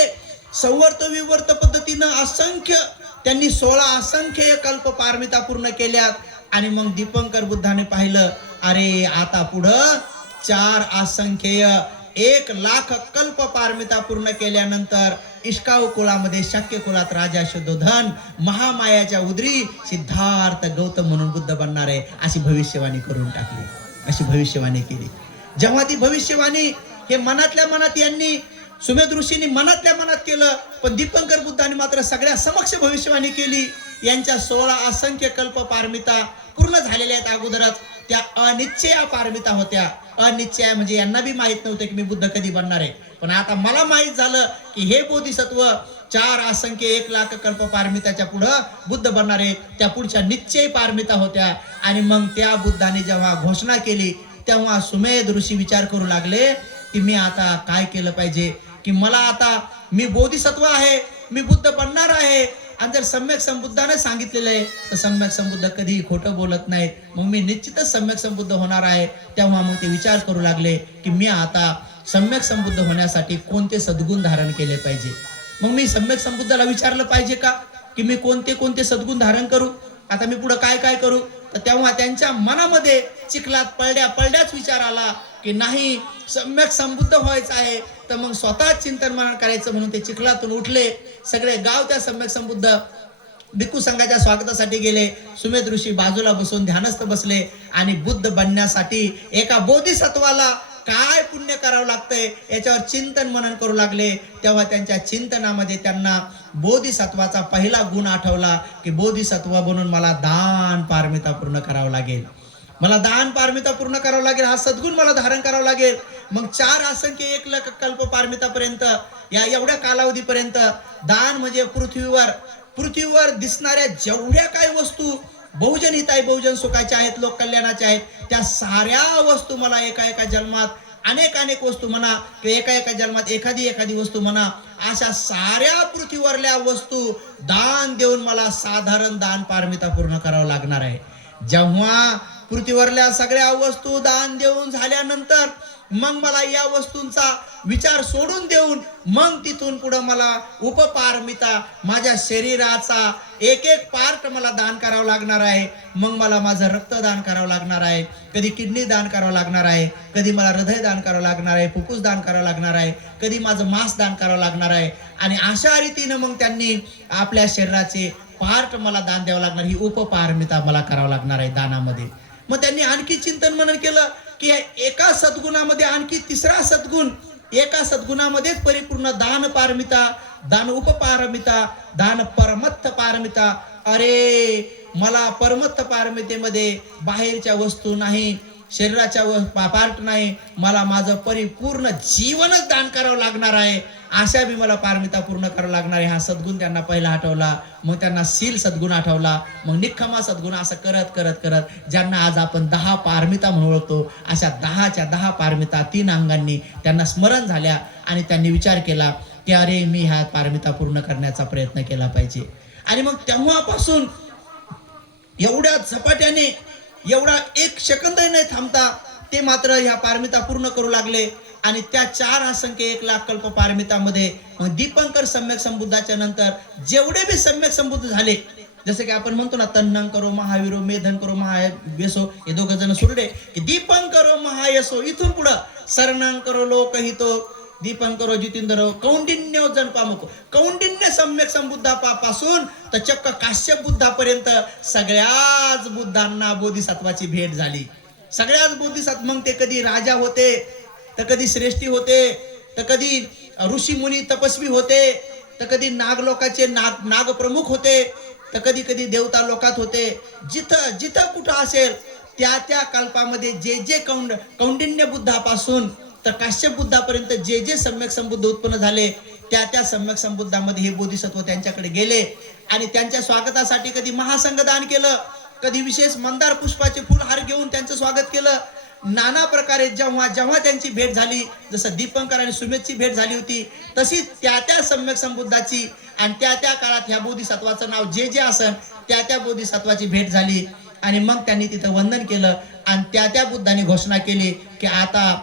संवर्त विवर्त पद्धतीनं असंख्य त्यांनी 16 असंख्य कल्प पारमिता पूर्ण केल्यात. आणि मग दीपंकर बुद्धाने पाहिलं, अरे आता पुढं 4 असंख्य 1,00,000 कल्प पारमिता पूर्ण केल्यानंतर इष्काऊ कुळामध्ये, शक्य कुळात राजा शुद्धोधन महामायाच्या उदरी सिद्धार्थ गौतम म्हणून बुद्ध बनणार आहे, अशी भविष्यवाणी करून टाकली. अशी भविष्यवाणी केली. जेव्हा ती भविष्यवाणी हे मनातल्या मनात यांनी सुमेध ऋषींनी मनातल्या मनात केलं, पण दीपंकर बुद्धाने मात्र सगळ्या समक्ष भविष्यवाणी केली. यांच्या 16 असंख्य कल्प पारमिता पूर्ण झालेल्या आहेत. अगोदरच त्या अनिश्चया पारमिता होत्या. अनिश्चय म्हणजे यांना बी माहित नव्हतं की मी बुद्ध कधी बनणार आहे, पण आता मला माहित झालं की हे बोधिसत्व 4 असंख्य 1,00,000 कल्प पारमिताच्या पुढं बुद्ध बनणार आहे. त्या पुढच्या निश्चय पारमिता होत्या. आणि मग त्या बुद्धाने जेव्हा घोषणा केली, तेव्हा सुमेध ऋषी विचार करू लागले की मी आता काय केलं पाहिजे, की मला आता मी बोधिसत्व आहे, मी बुद्ध बनणार आहे. आणि जर सम्यक संबुद्धाने सांगितलेलं आहे तर सम्यक संबुद्ध कधी खोटं बोलत नाहीत, मग मी निश्चितच सम्यक संबुद्ध होणार आहे. तेव्हा मग ते विचार करू लागले की मी आता सम्यक संबुद्ध होण्यासाठी कोणते सद्गुण धारण केले पाहिजे. मग मी सम्यक संबुद्धाला विचारलं पाहिजे का की मी कोणते कोणते सद्गुण धारण करू, आता मी पुढे काय काय करू. तर तेव्हा त्यांच्या मनामध्ये चिखलात पडल्याच विचार आला की नाही, सम्यक संबुद्ध व्हायचं आहे तर मग स्वतः चिंतन मनन करायचं. म्हणून ते चिखलातून उठले. सगळे गाव त्या सम्यक संबुद्ध भिक्खू संघाच्या स्वागतासाठी गेले. सुमेध ऋषी बाजूला बसून ध्यानस्थ बसले आणि बुद्ध बनण्यासाठी एका बोधिसत्वाला काय पुण्य करावं लागतंय याच्यावर चिंतन मनन करू लागले. तेव्हा त्यांच्या चिंतनामध्ये त्यांना बोधिसत्वाचा पहिला गुण आठवला की बोधिसत्व बनून मला दान पारमिता पूर्ण करावं लागेल, मला दान पारमिता पूर्ण करावं लागेल, हा सद्गुण मला धारण करावं लागेल. मग 4 असंख्य 1,00,000 कल्प पारमितापर्यंत, या एवढ्या कालावधीपर्यंत दान म्हणजे पृथ्वीवर दिसणाऱ्या जेवढ्या काही वस्तू बहुजन हिताय बहुजन सुखाच्या आहेत, लोक कल्याणाच्या आहेत, त्या साऱ्या वस्तू मला एका जन्मात अनेक वस्तू म्हणा किंवा एका जन्मात एखादी वस्तू म्हणा, अशा साऱ्या पृथ्वीवरल्या वस्तू दान देऊन मला साधारण दान पारमिता पूर्ण करावं लागणार आहे. जेव्हा पृथ्वीवरल्या सगळ्या वस्तू दान देऊन झाल्यानंतर मग मला या वस्तूंचा विचार सोडून देऊन मग तिथून पुढे मला उपपारमिता, माझ्या शरीराचा एक पार्ट मला दान करावं लागणार आहे. मग मला माझं रक्तदान करावं लागणार आहे, कधी किडनी दान करावं लागणार आहे, कधी मला हृदय दान करावं लागणार आहे, फुफ्फुस दान करावं लागणार आहे, कधी माझं मांस दान करावं लागणार आहे. आणि अशा रीतीनं मग त्यांनी आपल्या शरीराचे पार्ट मला दान द्यावं लागणार, ही उपपारमिता मला करावं लागणार आहे दानामध्ये. मग त्यांनी आणखी चिंतन मनन केलं की एका सद्गुणामध्ये आणखी तिसरा सद्गुण, एका सद्गुणामध्येच परिपूर्ण दान पारमिता, दान उपपारमिता, दान परमत्थ पारमिता. अरे मला परमत्थ पारमितेमध्ये बाहेरच्या वस्तू नाही, शरीराच्या पार्ट नाही, मला माझं परिपूर्ण जीवनच दान करावं लागणार आहे. अशा बी मला पारमिता पूर्ण करावं लागणार आहे. हा सद्गुण त्यांना पहिला आठवला. मग त्यांना शील सद्गुण आठवला, मग निखमा सद्गुण. असं करत करत करत ज्यांना आज आपण 10 पारमिता म्हणून ओळखतो, अशा 10च्या 10 पारमिता 3 अंगांनी त्यांना स्मरण झाल्या. आणि त्यांनी विचार केला की अरे मी ह्या पारमिता पूर्ण करण्याचा प्रयत्न केला पाहिजे. आणि मग तेव्हापासून एवढ्या झपाट्याने, एवढा एक सेकंद न थांबता ते मात्र ह्या पारमिता पूर्ण करू लागले. आणि त्या 4 असंख्य 1 लाख कल्प पारमितामध्ये मग दीपंकर सम्यक संबुद्धाच्या नंतर जेवढे बी सम्यक संबुद्ध झाले, जसं की आपण म्हणतो ना, तन्नं करो महावीरो मेधन करो महायसो, हे दोघं जण सोडले की दीपंकरो महायसो. इथून पुढं शरणं करो लोकहितो, दीपंकरो जितेंद्र कौंडिन्य जन पामको. कौंडिन्य सम्यक संबुद्धापासून तर चक्क काश्यप बुद्धापर्यंत सगळ्याच बुद्धांना बोधिसत्वाची भेट झाली. सगळ्याच बोधिसत्व, मग ते कधी राजा होते, तर कधी श्रेष्ठी होते, तर कधी ऋषी मुनी तपस्वी होते, तर कधी नागलोकाचे नाग प्रमुख होते, तर कधी कधी देवता लोकात होते. जिथं जिथं कुठं असेल त्या त्या कल्पामध्ये जे जे कौंडिन्य बुद्धापासून तर काश्यप बुद्धापर्यंत जे जे सम्यक संबुद्ध उत्पन्न झाले, त्या त्या सम्यक संबुद्धामध्ये हे बोधिसत्व त्यांच्याकडे गेले. आणि त्यांच्या स्वागतासाठी कधी महासंघदान केलं, कधी विशेष मंदार पुष्पाचे फुलहार घेऊन त्यांचं स्वागत केलं. नाना प्रकारे जेव्हा जेव्हा त्यांची भेट झाली, जसं दीपंकर आणि सुमेधची भेट झाली होती, तशीच त्या त्या सम्यक संबुद्धाची आणि त्या त्या काळात ह्या बोधिसत्वाचं नाव जे जे असन त्या त्या बोधिसत्वाची भेट झाली. आणि मग त्यांनी तिथं वंदन केलं आणि त्या त्या बुद्धांनी घोषणा केली की आता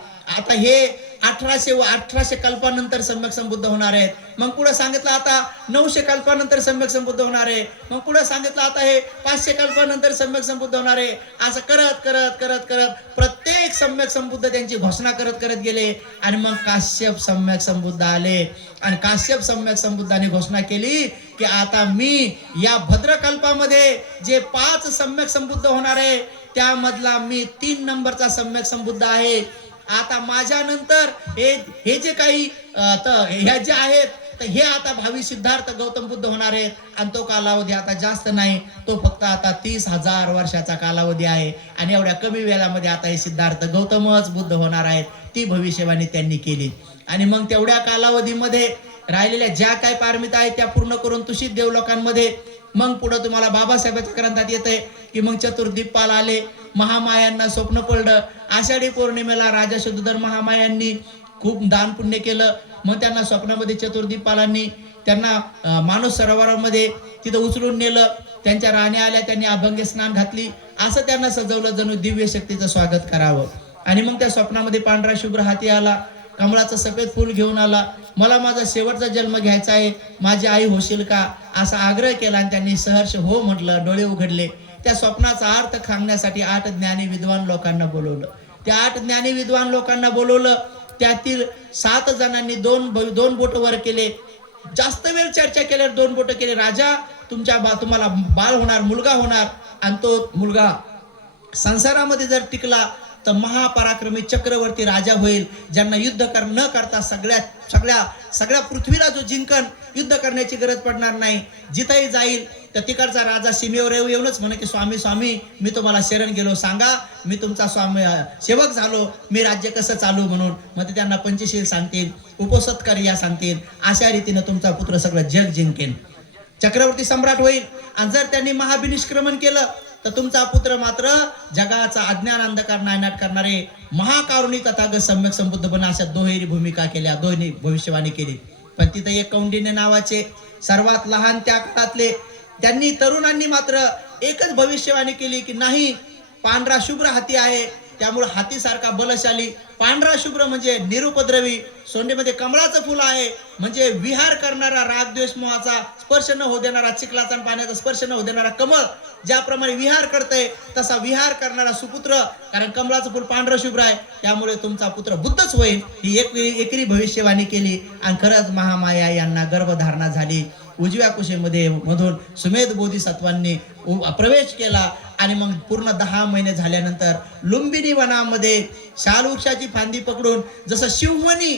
हे 1800 कल्पानंतर सम्यक संबुद्ध होणार आहेत. मग पुढे सांगितलं आता 900 कल्पानंतर सम्यक संबुद्ध होणार आहे. मग पुढे सांगितलं आता हे 500 कल्पानंतर सम्यक संबुद्ध होणार आहे. असं करत करत करत करत प्रत्येक सम्यक संबुद्ध त्यांची घोषणा करत करत गेले. आणि मग काश्यप सम्यक संबुद्ध आले आणि काश्यप सम्यक संबुद्धांनी घोषणा केली की आता मी या भद्रकल्पामध्ये जे 5 सम्यक संबुद्ध होणार आहे त्यामधला मी 3 नंबरचा सम्यक संबुद्ध आहे. आता माझ्यानंतर हे जे काही ह्या जे आहेत, तर हे आता भावी सिद्धार्थ गौतम बुद्ध होणार आहेत. आणि तो कालावधी आता जास्त नाही, तो फक्त आता 30,000 वर्षाचा कालावधी आहे. आणि एवढ्या कमी वेळामध्ये आता हे सिद्धार्थ गौतमच बुद्ध होणार आहेत. ती भविष्यवाणी त्यांनी केली. आणि मग तेवढ्या कालावधीमध्ये राहिलेल्या ज्या काही पारमिता आहेत त्या पूर्ण करून तुषित देवलोकांमध्ये मग पुढे तुम्हाला बाबासाहेबांच्या ग्रंथात येतंय की मग चतुर्दीपाल आले. महामायांना स्वप्न पडलं. आषाढी पौर्णिमेला राजा शत्रुधर महामायांनी खूप दान पुण्य केलं. मग त्यांना स्वप्नामध्ये चतुर्दीपालांनी त्यांना मानस सरोवरामध्ये तिथं उचलून नेलं. त्यांच्या राण्या आल्या, त्यांनी अभंग स्नान घातली. असं त्यांना सजवलं जणू दिव्य शक्तीचं स्वागत करावं. आणि मग त्या स्वप्नामध्ये पांढरा शुभ्र हाती आला, कमळाचं सफेद फूल घेऊन आला. मला माझा शेवटचा जन्म घ्यायचा आहे, माझी आई होशील का, असा आग्रह केला. आणि त्यांनी सहर्ष हो म्हटलं, डोळे उघडले. त्या स्वप्नाचा अर्थ सांगण्यासाठी 8 ज्ञानी विद्वान लोकांना बोलवलं. त्या 8 ज्ञानी विद्वान लोकांना बोलवलं. त्यातील 7 जणांनी दोन बोट वर केले. जास्त वेळ चर्चा केल्यावर 2 बोट केले. राजा तुम्हाला बाळ होणार, मुलगा होणार. आणि तो मुलगा संसारामध्ये जर टिकला तर महापराक्रमी चक्रवर्ती राजा होईल, ज्यांना युद्ध न करता सगळ्या पृथ्वीला जो जिंकन, युद्ध करण्याची गरज पडणार नाही. जिथेही जाईल तर तिकडचा राजा सीमेवर येऊनच म्हणे की स्वामी स्वामी मी तुम्हाला शरण गेलो, सांगा मी तुमचा स्वामी सेवक झालो, मी राज्य कसं चालू म्हणून. मग ते त्यांना पंचशील सांगतील, उपसत्कार्या सांगतील. अशा रीतीनं तुमचा पुत्र सगळं जग जिंकेन, चक्रवर्ती सम्राट होईल. आणि जर त्यांनी महाविनिष्क्रमण केलं तर तुमचा पुत्र मात्र जगाचा अज्ञान अंधकार नायनाट करणारे महाकारुणी तथागत सम्यक संबुद्ध बना. अशा दोहेरी भूमिका केल्या, दोन्ही भविष्यवाणी केली. पण तिथं एक कौंडिन्य नावाचे सर्वात लहान त्या काळातले त्यांनी तरुणांनी मात्र एकच भविष्यवाणी केली की नाही, पांढरा शुभ्र हाती आहे, त्यामुळे हातीसारखा बलशाली. पांढरा शुभ्र म्हणजे निरुपद्रवी, सोंडेमध्ये कमळाचं फुल आहे म्हणजे विहार करणारा, रागद्वेष मोहाचा स्पर्श न होऊ देणारा, चिखलाचा पाण्याचा स्पर्श न होऊ देणारा कमळ ज्याप्रमाणे विहार करतंय तसा विहार करणारा सुपुत्र. कारण कमळाचं फुल पांढरं शुभ्र आहे, त्यामुळे तुमचा पुत्र बुद्धच होईल, ही एकरी भविष्यवाणी केली. आणि खरंच महामाया यांना गर्भधारणा झाली. उजव्या कुशीमध्ये मधून सुमेध बोधिसत्वांनी प्रवेश केला. आणि मग पूर्ण 10 महिने झाल्यानंतर लुंबिनी वनामध्ये शाल वृक्षाची फांदी पकडून जसं शिववणी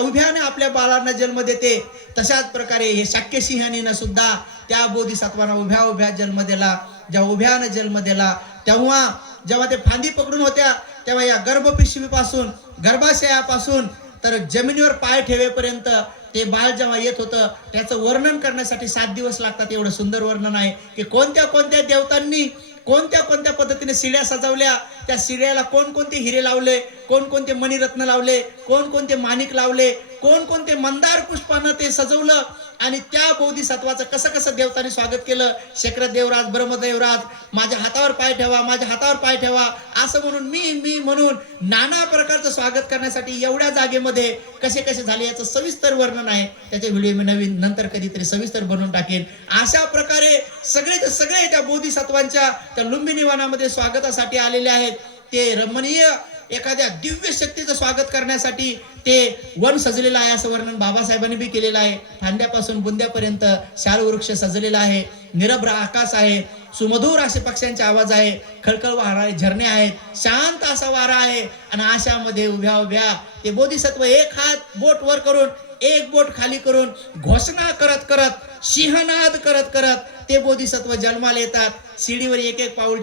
उभ्याने आपल्या बाळांना जन्म देते, तशाच प्रकारे हे शाक्य सिंहानीनं सुद्धा त्या बोधिसत्वांना उभ्या जन्म दिला. जेव्हा उभ्यानं जन्म दिला जेव्हा ते फांदी पकडून होत्या तेव्हा या गर्भपिशवीपासून, गर्भाशयापासून तर जमिनीवर पाय ठेवेपर्यंत ते बाळ जेव्हा येत होतं त्याचं वर्णन करण्यासाठी 7 दिवस लागतात. एवढं सुंदर वर्णन आहे की कोणत्या देवतांनी कोणत्या पद्धतीने शिड्या सजवल्या, त्या शिड्याला कोणकोणते हिरे लावले, कोणकोणते मणिरत्न लावले, कोणकोणते माणिक लावले, कोणकोणते मंदार पुष्पानं ते सजवलं आणि त्या बोधिसत्वाचं कसं कसं देवताने स्वागत केलं. शेखर देवराज, ब्रह्मदेवराज, माझ्या हातावर पाय ठेवा, माझ्या हातावर पाय ठेवा असं म्हणून मी म्हणून नाना प्रकारचं स्वागत करण्यासाठी एवढ्या जागेमध्ये कसे कसे झाले याचं सविस्तर वर्णन आहे. त्याचे व्हिडिओ मी नवीन नंतर कधीतरी सविस्तर बनवून टाकेन. अशा प्रकारे सगळे त्या बोधिसत्वांच्या त्या लुंबिनी वनामध्ये स्वागतासाठी आलेले आहेत. ते रमणीय एखाद्या दिव्य शक्तीचं स्वागत करण्यासाठी ते वन सजलेलं आहे असं वर्णन बाबासाहेबांनी बी केलेलं आहे. फांद्यापासून बुंद्यापर्यंत शाल वृक्ष सजलेला आहे, निरभ्र आकाश आहे, सुमधुर असे पक्ष्यांचे आवाज आहे, खळखळ वाहणारे झरणे आहेत, शांत असा वारा आहे आणि आशामध्ये उभ्या उभ्या ते बोधिसत्व एक हात बोट वर करून एक बोट खाली करून घोषणा करत करत सिंहनाद करत करत ते बोधिसत्व जन्माला येतात. शिडीवर एक एक पाऊल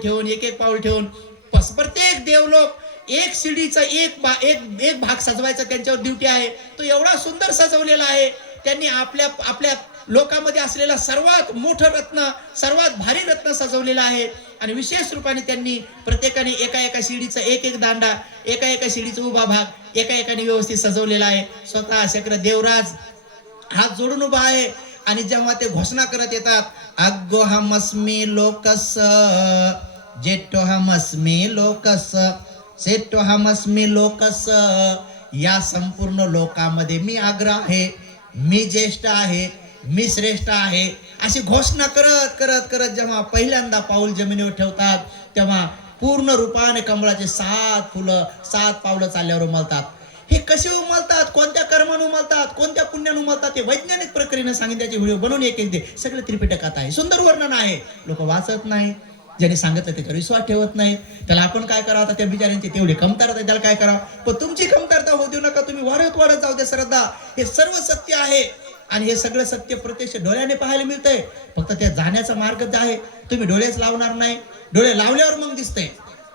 ठेवून प्रत्येक देवलोक एक शिडीचा एक भाग सजवायचा त्यांच्यावर ड्युटी आहे. तो एवढा सुंदर सजवलेला आहे. त्यांनी आपल्या लोकांमध्ये असलेला सर्वात मोठं रत्न, सर्वात भारी रत्न सजवलेलं आहे आणि विशेष रूपाने त्यांनी प्रत्येकाने एका शिडीचा एक दांडा, एका शिडीचा उभा भाग एकाने व्यवस्थित सजवलेला आहे. स्वतः शेखर देवराज हात जोडून उभा आहे आणि जेव्हा ते घोषणा करत येतात, अग्गोहमस्मी लोकस जेट्टोहमस्मी लोकस सेट्टोहमस्मी लोकस, या संपूर्ण लोकामध्ये मी अग्र आहे, मी ज्येष्ठ आहे, मी श्रेष्ठ आहे अशी घोषणा करत करत करत जेव्हा पहिल्यांदा पाऊल जमिनीवर ठेवतात तेव्हा पूर्ण रूपाने कमळाचे 7 फुलं 7 पावलं चालल्यावर उमलतात. हे कसे उमलतात, कोणत्या कर्माने उमलतात, कोणत्या पुण्याने उमलतात ते वैज्ञानिक प्रक्रियेने सांगितल्याचे व्हिडिओ बनवून एक दे सगळे त्रिपिटकात आहे. सुंदर वर्णन आहे. लोक वाचत नाही, ज्यांनी सांगितलं त्याच्यावर विश्वास ठेवत नाही. त्याला आपण काय करावं, आता त्या बिचाऱ्यांची तेवढी कमतरता आहे, त्याला काय करावं. पण तुमची कमतरता होऊ देऊ नका, तुम्ही वाढत जाऊ द्या श्रद्धा. हे सर्व सत्य आहे आणि हे सगळं सत्य प्रत्यक्ष डोळ्याने पाहायला मिळतंय. फक्त त्या जाण्याचा मार्ग जे आहे तुम्ही डोळेच लावणार नाही. डोळे लावल्यावर मग दिसतंय.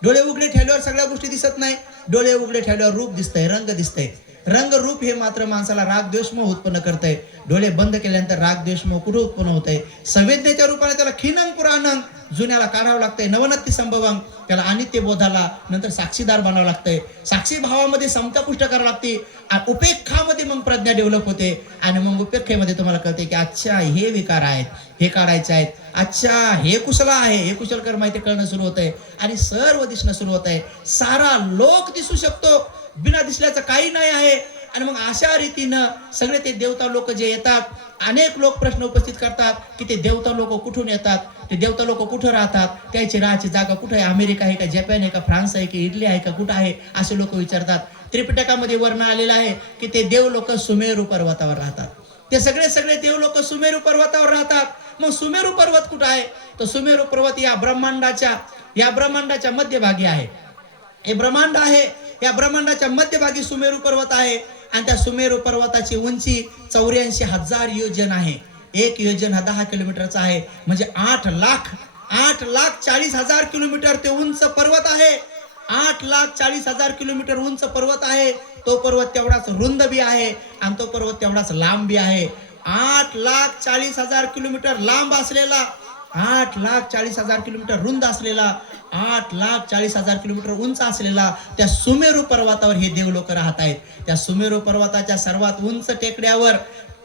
डोळे उघडे ठेवल्यावर सगळ्या गोष्टी दिसत नाही. डोळे उघडे ठेवल्यावर रूप दिसतंय, रंग दिसतंय. रंग रूप हे मात्र माणसाला राग द्वेष मोह उत्पन्न करतंय. डोळे बंद केल्यानंतर राग द्वेष मोह कुठे उत्पन्न होतंय. संवेदनेच्या रूपाने त्याला खिनंग पुराणं जुन्याला काढावं लागतंय, नवनत्ती संभवंग त्याला अनित्य बोधाला नंतर साक्षीदार बनावं लागतंय. साक्षी भावामध्ये समता पुष्ट करावं लागते. उपेक्षामध्ये मग प्रज्ञा डेव्हलप होते आणि मग उपेक्षेमध्ये तुम्हाला कळते की अच्छा हे विकार आहेत, हे काढायचे आहेत, अच्छा हे कुशल आहे, हे कुशल कर्म आहे ते कळणं सुरू होतंय आणि सर्व दिसणं सुरू होत आहे. सारा लोक दिसू शकतो, बिना दिसल्याचं काही नाही आहे. आणि मग अशा रीतीनं सगळे ते देवता लोक जे येतात, अनेक लोक प्रश्न उपस्थित करतात की ते देवता लोक कुठून येतात, ते देवता लोक कुठं राहतात, त्याची राहायची जागा कुठं आहे, अमेरिका आहे का, जपान आहे का, फ्रान्स आहे की इटली आहे का, कुठं आहे असे लोक विचारतात. त्रिपिटकामध्ये वर्णन आलेलं आहे की ते देव लोक सुमेरू पर्वतावर राहतात. ते सगळे देव लोक सुमेरू पर्वतावर राहतात. मग सुमेरू पर्वत कुठं आहे, तर सुमेरू पर्वत या ब्रह्मांडाच्या मध्यभागी आहे. हे ब्रह्मांड आहे, या ब्रह्मांडाच्या मध्यभागी सुमेरू पर्वत आहे आणि त्या सुमेरू पर्वताची उंची 84,000 योजन आहे. एक योजन हा 10 किलोमीटरचा आहे. म्हणजे 8,40,000 किलोमीटर ते उंच पर्वत आहे. 8,40,000 किलोमीटर उंच पर्वत आहे. तो पर्वत तेवढाच रुंद बी आहे आणि तो पर्वत तेवढाच लांब बी आहे. 8,40,000 किलोमीटर लांब असलेला, 8,40,000 किलोमीटर रुंद असलेला, 8,40,000 किलोमीटर उंच असलेला त्या सुमेरू पर्वतावर हे देवलोक राहत आहेत. त्या सुमेरू पर्वताच्या सर्वात उंच टेकड्यावर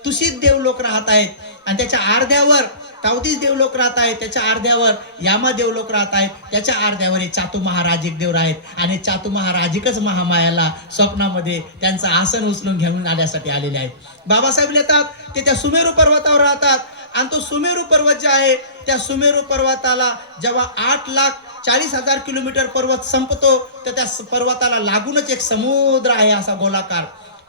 तुषित देवलोक राहत आहेत आणि त्याच्या अर्ध्यावर तावतीस देवलोक राहत आहेत, त्याच्या अर्ध्यावर यामा देवलोक राहत आहेत, त्याच्या अर्ध्यावर हे चातु महाराजिक देव आहेत. आणि चातु महाराजिकच महामायाला स्वप्नामध्ये त्यांचं आसन उचलून घेऊन आल्यासाठी आलेले आहेत. बाबासाहेब येतात, ते त्या सुमेरू पर्वतावर राहतात आणि तो सुमेरू पर्वत जे आहे त्या सुमेरू पर्वताला जेव्हा 8,40,000 किलोमीटर पर्वत संपतो तर त्या पर्वताला लागूनच एक समुद्र आहे असा गोलाकार.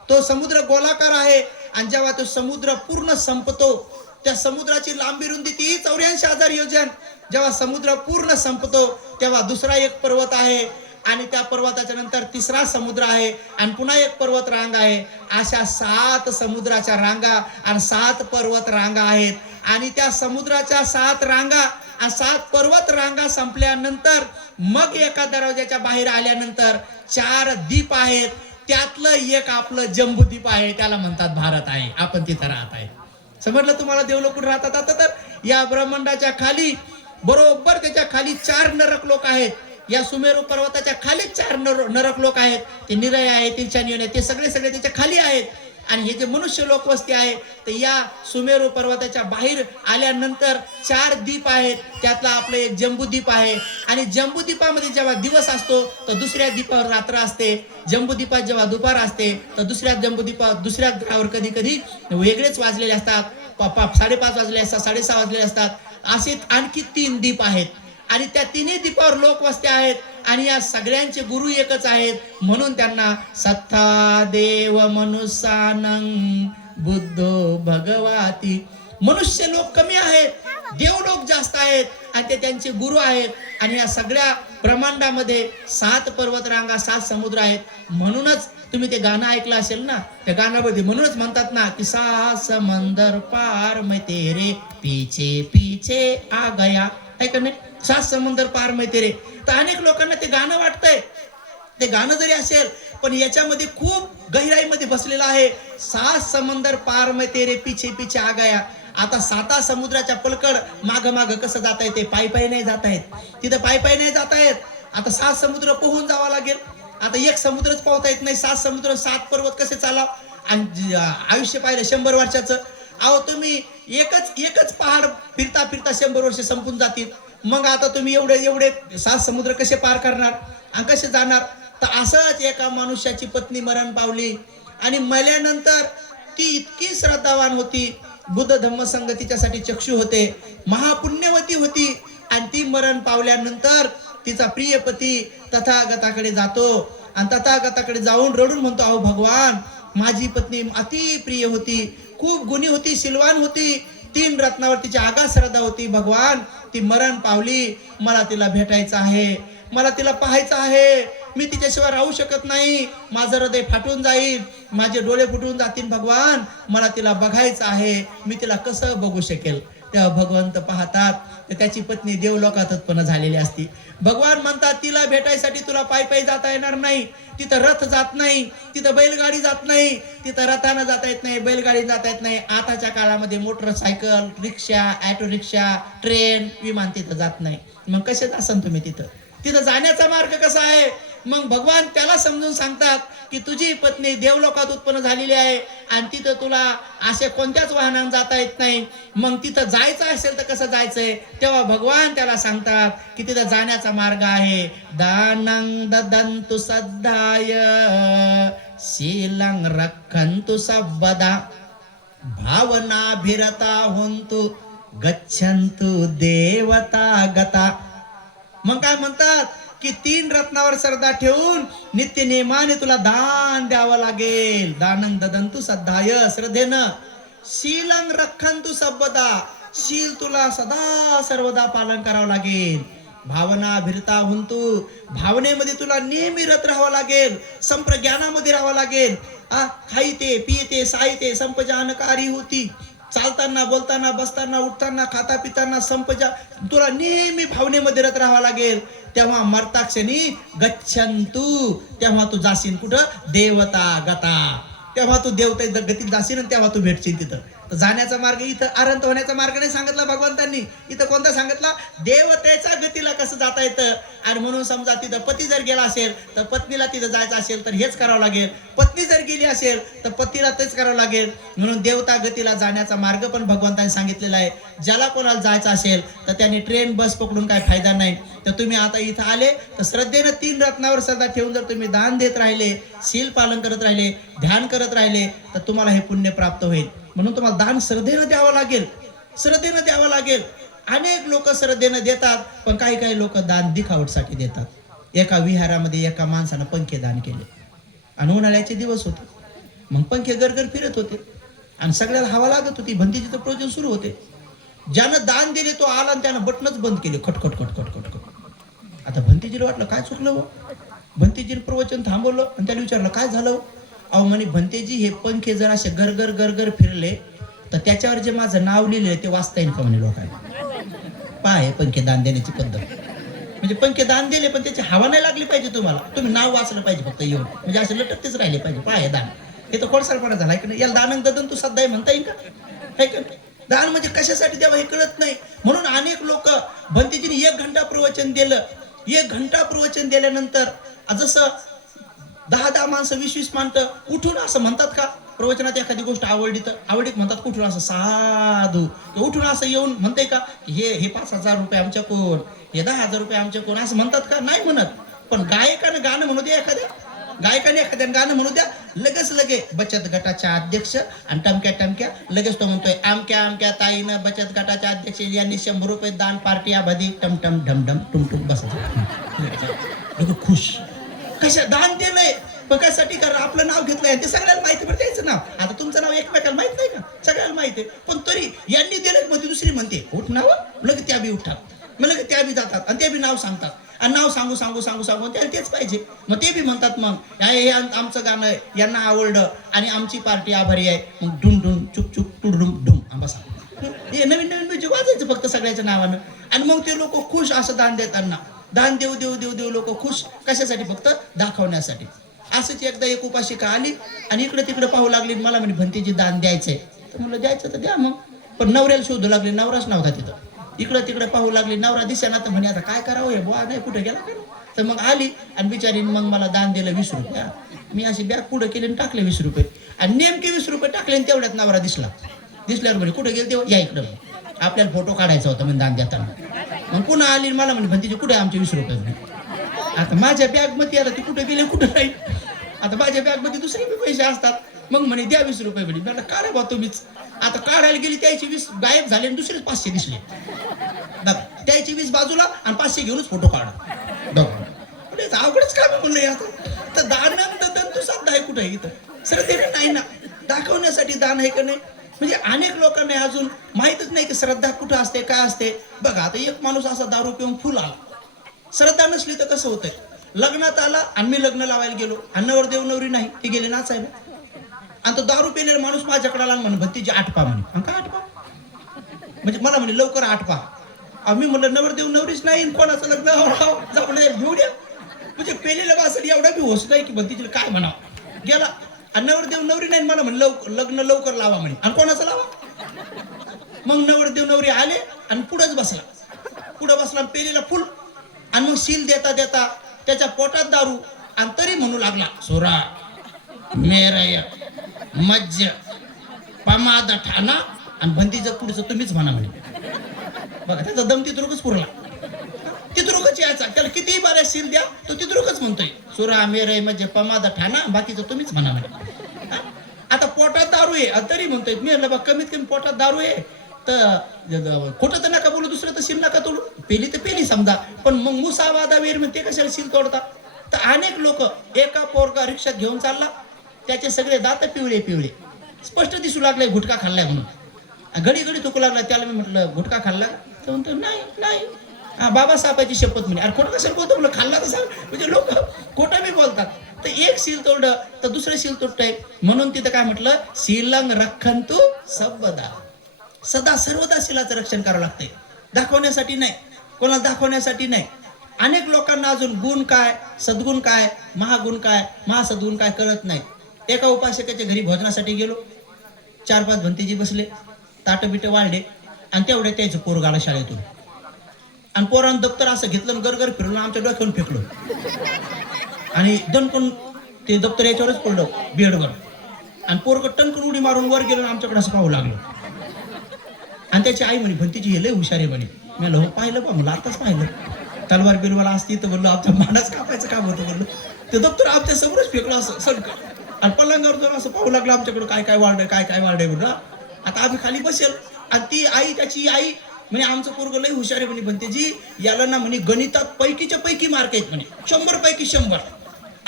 तो समुद्र गोलाकार आहे आणि जेव्हा तो समुद्र पूर्ण संपतो, त्या समुद्राची लांबी रुंदी ती 84,000 योजन. जेव्हा समुद्र पूर्ण संपतो तेव्हा दुसरा एक पर्वत आहे आणि त्या पर्वताच्या नंतर तिसरा समुद्र आहे आणि पुन्हा एक पर्वत रांग आहे. अशा 7 समुद्राच्या रांगा आणि 7 पर्वत रांगा आहेत. आणि त्या समुद्राच्या 7 रांगा आणि 7 पर्वत रांगा संपल्यानंतर मग एका दरवाजाच्या बाहेर आल्यानंतर 4 द्वीप आहेत. त्यातलं एक आपलं जम्बूद्वीप आहे, त्याला म्हणतात भारत आहे. आपण तिथं राहत आहे. समजलं तुम्हाला देवलोक कुठे राहतात. आता तर या ब्रह्मांडाच्या खाली बरोबर त्याच्या खाली 4 नरक लोक आहेत. या सुमेरू पर्वताच्या खालीच 4 नरक लोक आहेत. ते निरय आहेत, तिरछानियन आहेत, ते सगळे त्याच्या खाली आहेत. आणि हे जे मनुष्य लोकवस्ती आहे तर या सुमेरू पर्वताच्या बाहेर आल्यानंतर 4 द्वीप आहेत. त्यातला आपलं एक जम्बूद्वीप आहे. आणि जम्बूद्वीपामध्ये जेव्हा दिवस असतो तर दुसऱ्या द्वीपावर रात्र असते. जम्बूद्वीपात जेव्हा दुपार असते तर दुसऱ्या ग्रहावर कधी कधी वेगळेच वाजलेले असतात. 5:30 वाजले असतात, 6:30 वाजलेले असतात. असे आणखी 3 द्वीप आहेत. आणि त्या तिन्ही द्वीपावर लोकवस्त्या आहेत. आणि या सगळ्यांचे गुरु एकच आहेत. म्हणून त्यांना सत्ता देव मनुष्यानं बुद्धो भगवाती. मनुष्य लोक कमी आहेत, देव लोक जास्त आहेत आणि ते त्यांचे गुरु आहेत. आणि या सगळ्या ब्रह्मांडामध्ये 7 पर्वतरांगा, 7 समुद्र आहेत. म्हणूनच तुम्ही ते गाणं ऐकलं असेल ना, त्या गाण्यामध्ये म्हणूनच म्हणतात ना की 7 समंदर पार मैं तेरे पीछे पीछे आ गया. आहे का नाही? 7 समंदर पार मैं तेरे. तर अनेक लोकांना ते गाणं वाटतंय. ते गाणं जरी असेल पण याच्यामध्ये खूप गहिराईमध्ये बसलेलं आहे. 7 समंदर पार मैं तेरे पीछे पीछे आ गया. आता 7 समुद्राच्या पलकड माग माग कसं जाता येते? पायी नाही जाता येत. तिथं पायी नाही जाता येत. आता 7 समुद्र पोहून जावं लागेल. आता एक समुद्रच पोहता येत नाही. 7 समुद्र 7 पर्वत कसे चालाव? आणि आयुष्य पाहिलं 100 वर्षाचं. अहो तुम्ही एकच पहाड फिरता फिरता 100 वर्ष संपून जातील. मग आता तुम्ही एवढे 7 समुद्र कसे पार करणार आणि कसे जाणार? तर असंच एका मनुष्याची पत्नी मरण पावली. आणि मल्यानंतर ती इतकी श्रद्धावान होती. बुद्ध धम्म संघ तिच्यासाठी चक्षु होते. महापुण्यवती होती. आणि ती मरण पावल्यानंतर तिचा प्रिय पती तथागताकडे जातो. आणि तथागताकडे जाऊन रडून म्हणतो, अहो भगवान, माझी पत्नी अति प्रिय होती, खूप गुणी होती, शिलवान होती, 3 रत्नावर तिची आगाध श्रद्धा होती. भगवान, ती मरण पावली. मला तिला भेटायचं आहे, मला तिला पाहायचं आहे. मी तिच्याशिवाय राहू शकत नाही. माझं हृदय फाटून जाईल, माझे डोळे फुटून जातील. भगवान, मला तिला बघायचं आहे. मी तिला कसं बघू शकेल? तेव्हा भगवंत पाहतात तर त्याची पत्नी देवलोकात उत्पन्न झालेली असती. भगवान म्हणतात, तिला भेटायसाठी तुला पायी जाता येणार नाही. तिथं रथ जात नाही, तिथं बैलगाडी जात नाही, तिथं रथानं जाता येत नाही, बैलगाडी जाता येत नाही. आताच्या काळामध्ये मोटरसायकल, रिक्षा, ऑटो रिक्षा, ट्रेन, विमान तिथं जात नाही. मग कसे जासान तुम्ही तिथं जाण्याचा मार्ग कसा आहे? मग भगवान त्याला समजून सांगतात की तुझी पत्नी देवलोकात उत्पन्न झालेली आहे आणि तिथं तुला असे कोणत्याच वाहनानं जाता येत नाही. मग तिथं जायचं असेल तर कसं जायचंय? तेव्हा भगवान त्याला सांगतात की तिथं जाण्याचा मार्ग आहे. दानं ददंतु सद्धाय शीलं रक्षन्तु सबदा भावनाभिरता होन्तु गच्छन्तु देवता गता. मग काय म्हणतात की 3 रत्नावर श्रद्धा ठेवून नित्य नेमाने तुला दान द्यावं लागेल. दानं ददंतु सद्धाय, श्रद्धेनं. शीलं रक्षन्तु सबदा, शील तुला सदा सर्वदा पालन करावं लागेल. भावना भिरता हुंतू, भावनेमध्ये तुला नेहमी रत राहावं लागेल. संप्रज्ञानामध्ये राहावं लागेल. खाईते पियते साईते संपजानकारी होती. चालताना, बोलताना, बसताना, उठताना, खाता पिताना संपजा तुला नेहमी भावनेमध्ये रत राहावं लागेल. तेव्हा मरताक्षणी गच्छन्तु, तेव्हा तू जाशील कुठं? देवता गता. तेव्हा तू देवता गतीत जाशील आणि तेव्हा तू भेटशील तिथं. तर जाण्याचा मार्ग इथं अरंत होण्याचा मार्ग नाही सांगितला भगवंतांनी. इथं कोणता सांगितला? देवतेच्या गतीला कसं जाता येतं. आणि म्हणून समजा तिथं पती जर गेला असेल तर पत्नीला तिथं जायचं असेल तर हेच करावं लागेल. पत्नी जर गेली असेल तर पतीला तेच करावं लागेल. म्हणून देवता गतीला जाण्याचा मार्ग पण भगवंतांनी सांगितलेला आहे. ज्याला कोणाला जायचं असेल तर त्याने ट्रेन बस पकडून काय फायदा नाही. तर तुम्ही आता इथं आले तर श्रद्धेनं 3 रत्नावर श्रद्धा ठेवून जर तुम्ही दान देत राहिले, शील पालन करत राहिले, ध्यान करत राहिले तर तुम्हाला हे पुण्य प्राप्त होईल. म्हणून तुम्हाला दान श्रद्धेनं द्यावं लागेल, श्रद्धेनं द्यावं लागेल. अनेक लोक श्रद्धेनं देतात पण काही लोक दान दिखावटसाठी देतात. एका विहारामध्ये एका माणसानं पंखे दान केले आणि उन्हाळ्याचे दिवस होते. मग पंखे गरगर फिरत होते आणि सगळ्याला हवा लागत होती. भंतीजीचं प्रवचन सुरू होते. ज्यानं दान दिले तो आला आणि त्यानं बटनच बंद केले, खटखट खटखट खटखट. आता भंतीजीला वाटलं काय चुकलं हो. भंतीजीनं प्रवचन थांबवलं आणि त्याला विचारलं काय झालं. अहो म्हणे भंतेजी, हे पंखे जर असे गरगर गरगर फिरले तर त्याच्यावर जे माझं नाव लिहिलंय ते वाचता येईल का म्हणे लोकांना. पाय पंखे दान देण्याची पद्धत म्हणजे पंखे दान दिले पण त्याची हवा नाही लागली पाहिजे तुम्हाला. तुम्ही नाव वाचलं पाहिजे फक्त येऊन, म्हणजे असे लटकतेच राहिले पाहिजे. पाय दान हे तर खोडसाळपणा झाला की नाही. याला दानं ददन तू सध्या म्हणता येईल का? दान म्हणजे कशासाठी द्यावं हे कळत नाही. म्हणून अनेक लोक भंतेजीने 1 घंटा प्रवचन दिलं 1 घंटा प्रवचन दिल्यानंतर जसं 10 माणसं 20 माणसं उठून असं म्हणतात का? प्रवचनात एखादी गोष्ट आवडली तर आवडीत म्हणतात कुठून असं साधू उठून असं येऊन म्हणते का हे 5,000 रुपये आमच्या कोण, हे 10,000 रुपये आमच्या कोण, असं म्हणतात का? नाही म्हणत. पण गायकानं गाणं म्हणू द्या, गायकाने एखाद्यानं गाणं म्हणू द्या, लगे बचत गटाच्या अध्यक्ष आणि टमक्या लगेच तो म्हणतोय आमक्या ताईनं बचत गटाच्या अध्यक्ष यांनी 100 रुपये दान पार्टी आबादी टमटम ढमढम टुमटुम बस खुश. कशा दान दिलंय पण कशासाठी? कारण आपलं नाव घेतलंय ते सगळ्याला माहिती, पण द्यायचं नाव. आता तुमचं नाव एकमेकाला माहित नाही का? सगळ्याला माहिती आहे. पण तरी यांनी दिलं मध्ये दुसरी म्हणते उठ नाव, लगे त्या बी उठतात, मग लगे त्या बी जातात आणि ते बी नाव सांगतात आणि नाव सांगू त्याला तेच पाहिजे. मग ते बी म्हणतात मग हे आमचं गाणं आहे, यांना आवडलं आणि आमची पार्टी आभारी आहे. मग डुम डुम चुक चुक टुडुम डुम बसा हे नवीन म्युझिक वाजायचं फक्त सगळ्याच्या नावानं. आणि मग ते लोक खुश असं दान देताना. दान देऊ लोक खुश कशासाठी? फक्त दाखवण्यासाठी. असंच एकदा एक उपासिका आली आणि इकडे तिकडे पाहू लागली. मला म्हणे भंतीजी दान द्यायचंय. तर म्हणलं द्यायचं तर द्या मग. पण नवऱ्याला शोधू लागली, नवराच नव्हता तिथं. इकडं तिकडे पाहू लागली, नवरा दिसेना. तर म्हणे आता काय करावं, हे बुवा नाही कुठे गेला काय. तर मग आली आणि बिचारी मग मला दान दिलं 20 रुपये. मी अशी बॅग पुढे केली आणि टाकले 20 रुपये आणि नेमके 20 रुपये टाकले आणि तेवढ्यात नवरा दिसल्यावर म्हणे कुठे गेले तेव्हा या इकडं, आपल्याला फोटो काढायचा होता म्हणजे दान देताना. मग पुन्हा आली मला म्हणे भंतीजी कुठे आमचे 20 रुपये. आता माझ्या बॅग मध्ये आता ती कुठे गेले कुठं नाही. आता माझ्या बॅग मध्ये दुसरे बी पैसे असतात. मग म्हणे द्या 20 रुपये म्हणे. मला काढा बा तुम्हीच. आता काढायला गेली त्याची 20 गायब झाले आणि दुसरेच 500 दिसले. बघा त्याची 20 बाजूला आणि 500 घेऊनच फोटो काढा. बघा अवघडच काम म्हणलं आता. तर दानंद तंतू साध्य आहे कुठे इथं? श्रद्धेने नाही ना, दाखवण्यासाठी दान आहे का नाही. म्हणजे अनेक लोकांना अजून माहितच नाही की श्रद्धा कुठं असते, काय असते. बघा आता एक माणूस असा दारू पिऊन फुल आला, श्रद्धा नसली तर कसं होतंय? लग्नात आला आणि मी लग्न लावायला गेलो आणि नवरदेव नवरी नाही, ते गेले नाचायला. आणि तो दारू पिलेला माणूस माझ्याकडे आला म्हणे भत्तीजी आटपा म्हणे. काय आटपा म्हणजे? मला म्हणे लवकर आटपा. आम्ही म्हणलं नवरदेव नवरीच नाही, कोणाचं लग्न जाऊन घेऊ द्या. म्हणजे पेलेलं वाचल एवढा बी होस नाही की भत्तीजीला काय म्हणावं. गेला आणि नवरदेव नवरी नाही, मला म्हणे लग्न लवकर लावा म्हणे. आणि कोणाचं लावा? मग नवरदेव नवरी आले आणि पुढंच बसला पेलेला फुल. आणि मग सील देता देता त्याच्या पोटात दारू आणि तरी म्हणू लागला सोरा मेरय मज्ज पमाद ठाणा आणि भंतीचं पुढचं तुम्हीच म्हणा म्हणे. बघा त्याचा दम तिथरुकच पुरला. तिथरुकच यायचा, त्याला कितीही बाऱ्या सील द्या तो तिथरुकच म्हणतोय सोरा मेरय मज्ज पमाद ठाणा, बाकीचं तुम्हीच म्हणा म्हणे. आता पोटात दारू आहे तरी म्हणतोय. मी म्हणलं बा कमीत कमी पोटात दारू आहे तर खोटं तर नका बोलू, दुसरं तर सील नका तोडू. पेली तर पेली समजा, पण मग मुसावादा वेर म्हणते कशाला सील तोडता. तर अनेक लोक एका पोरगा रिक्षात घेऊन चालला, त्याचे सगळे दात पिवळे स्पष्ट दिसू लागले गुटखा खाल्लाय म्हणून. घडी थुकू लागला. त्याला मी म्हटलं गुटखा खाल्ला? तर म्हणतो नाही. हा बाबासाहेबाची शपथ म्हणे. अरे खोटं कशाला बोलतो? म्हणलं खाल्ला तसा. म्हणजे लोक खोटं बी बोलतात. तर एक सील तोडलं तर दुसरं सील तोडतंय. म्हणून तिथं काय म्हटलं, सीलंग रखंतु सबदा, सदा सर्वदा शिलाचं रक्षण करावं लागतंय. दाखवण्यासाठी नाही, कोणाला दाखवण्यासाठी नाही. अनेक लोकांना अजून गुण काय, सद्गुण काय, महागुण काय, महासद्गुण काय कळत नाही. एका उपासकाच्या घरी भोजनासाठी गेलो, 4-5 भंतीजी बसले, ताटं बिटं वाढले आणि तेवढ्या त्याचं पोरग आला शाळेतून. आणि पोरानं दप्तर असं घेतलं आणि गरगर फिरलं आमच्या डोक्यावरून फेकलो आणि दणकून ते दप्तर याच्यावरच पडलं बेडवर. आणि पोरग टणकून उडी मारून वर गेलो आणि आमच्याकडे असं पाहू लागलो. आणि त्याची आई म्हणे भंतीची हे लय हुशार आहे म्हणे. मी हो पाहिलं बा, मला आताच पाहिलं. तलवार बिरवाला असती तर बोललो आमच्या मांडाच कापायचं काम होतं बोललो. ते दप्तर आमच्या समोरच फेकलं असं सडकं आणि पलंगावर जाऊन असं पाहू लागलं आमच्याकडं काय वाढलंय म्हणलं. आता आम्ही खाली बसेल आणि ती आई, त्याची आई म्हणे आमचं पोरग लय हुशार आहे म्हणे भंतेजी, याला ना म्हणे गणितात पैकीच्या पैकी मार्क आहेत म्हणे, 100 पैकी 100.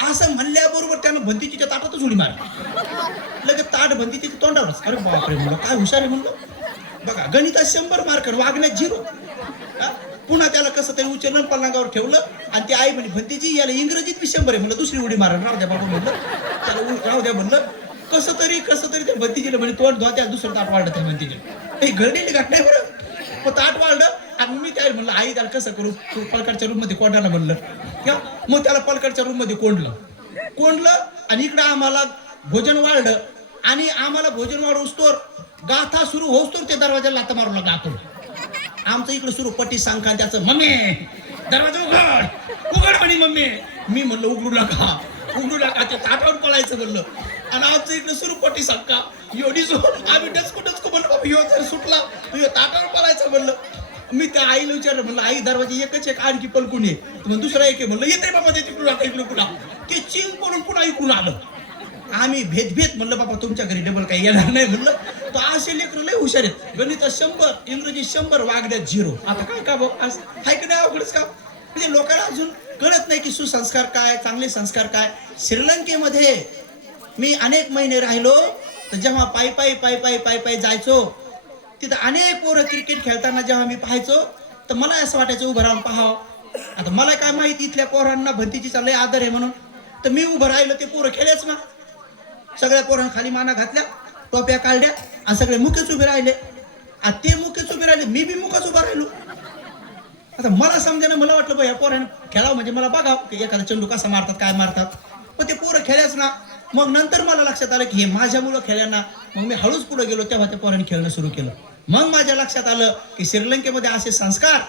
असं म्हणल्याबरोबर त्यानं भंतीच्या ताटातच उडी मारली. लगेच ताट भंतीच्या तोंडावरच. अरे बापरे म्हणलं काय हुशार आहे म्हणलं. बघा गणितात 100 मार्क, वागण्यात 0. पुन्हा त्याला कसं तरी उचललं पलंगावर ठेवलं आणि ती आई म्हणे भंतीजी याला इंग्रजीत बी 100 आहे म्हणलं. दुसरी उडी मारलं. राहू द्या बाबा म्हणलं, त्याला राहू द्या म्हणलं. कसं तरी त्या भंतीजीला म्हणे तोंड धुवा, त्या दुसरं ताट वाढलं त्या भंतीजीला. घडलेली घटना आहे बरं. मग ताट वाढलं आणि मी काय म्हणलं आई त्याला कसं करू, पलकडच्या रूम मध्ये कोंडायला म्हणलं. मग त्याला पलकडच्या रूम मध्ये कोंडलं आणि इकडं आम्हाला भोजन वाढलं आणि आम्हाला भोजन वाढवस्तोर गाथा सुरू होस्तोर ते दरवाजाला लाथा मारून लागला. आमचं इकडं सुरू पट्टी सांगखा त्याचं मम्मी दरवाजा उघड उघड म्हणे मम्मी. मी म्हणलं उघडू नका ते ताटावर पळायचं म्हणलं. आणि आमचं इकडे सुरू पटी सक्का एवढी आम्ही डचको म्हणलं बाबा ह्यो जर सुटला ह्यो ताटावर पळायचं म्हणलं. मी त्या आईला विचारलं म्हणलं आई दरवाजे एकच एक आणखी पलकून ये. मग दुसरा एक आहे म्हणलं येते बाबा ते तिकडून पुन्हा ते चिंग पडून पुन्हा इकडून आलं. आम्ही भेद म्हणलं बाबा तुमच्या घरी डबल काही येणार नाही म्हणलं. तो असे लेकर लय हुशार आहेत. गणित 100 इंग्रजी 100 वागण्यात 0. आता काय का बघ हाय की नाही अवघडच का. म्हणजे लोकांना अजून कळत नाही की सुसंस्कार काय चांगले संस्कार काय. श्रीलंकेमध्ये मी अनेक महिने राहिलो तर जेव्हा पायी जायचो तिथं अनेक पोरं क्रिकेट खेळताना जेव्हा मी पाहायचो तर मला असं वाटायचं उभं राहून पाहावं. आता मला काय माहिती इथल्या पोरांना भंतीजीचा लय आदर आहे म्हणून. तर मी उभं राहिलो ते पोरं खेळायच ना. सगळ्या पोरांना खाली माना घातल्या टोप्या काढल्या आणि सगळे मुकेच उभे राहिले. आता ते मुकेच उभे राहिले मी बी मुकच उभा राहिलो. आता मला समजेना मला वाटलं बा या पोरांना खेळावं म्हणजे मला बघावं की एखादा चेंडू कसा मारतात काय मारतात. पण ते पोरं खेळायच ना. मग नंतर मला लक्षात आलं की हे माझ्यामुळं खेळ्यांना. मग मी हळूच पुढे गेलो तेव्हा त्या पोरांनी खेळणं सुरू केलं. मग माझ्या लक्षात आलं की श्रीलंकेमध्ये असे संस्कार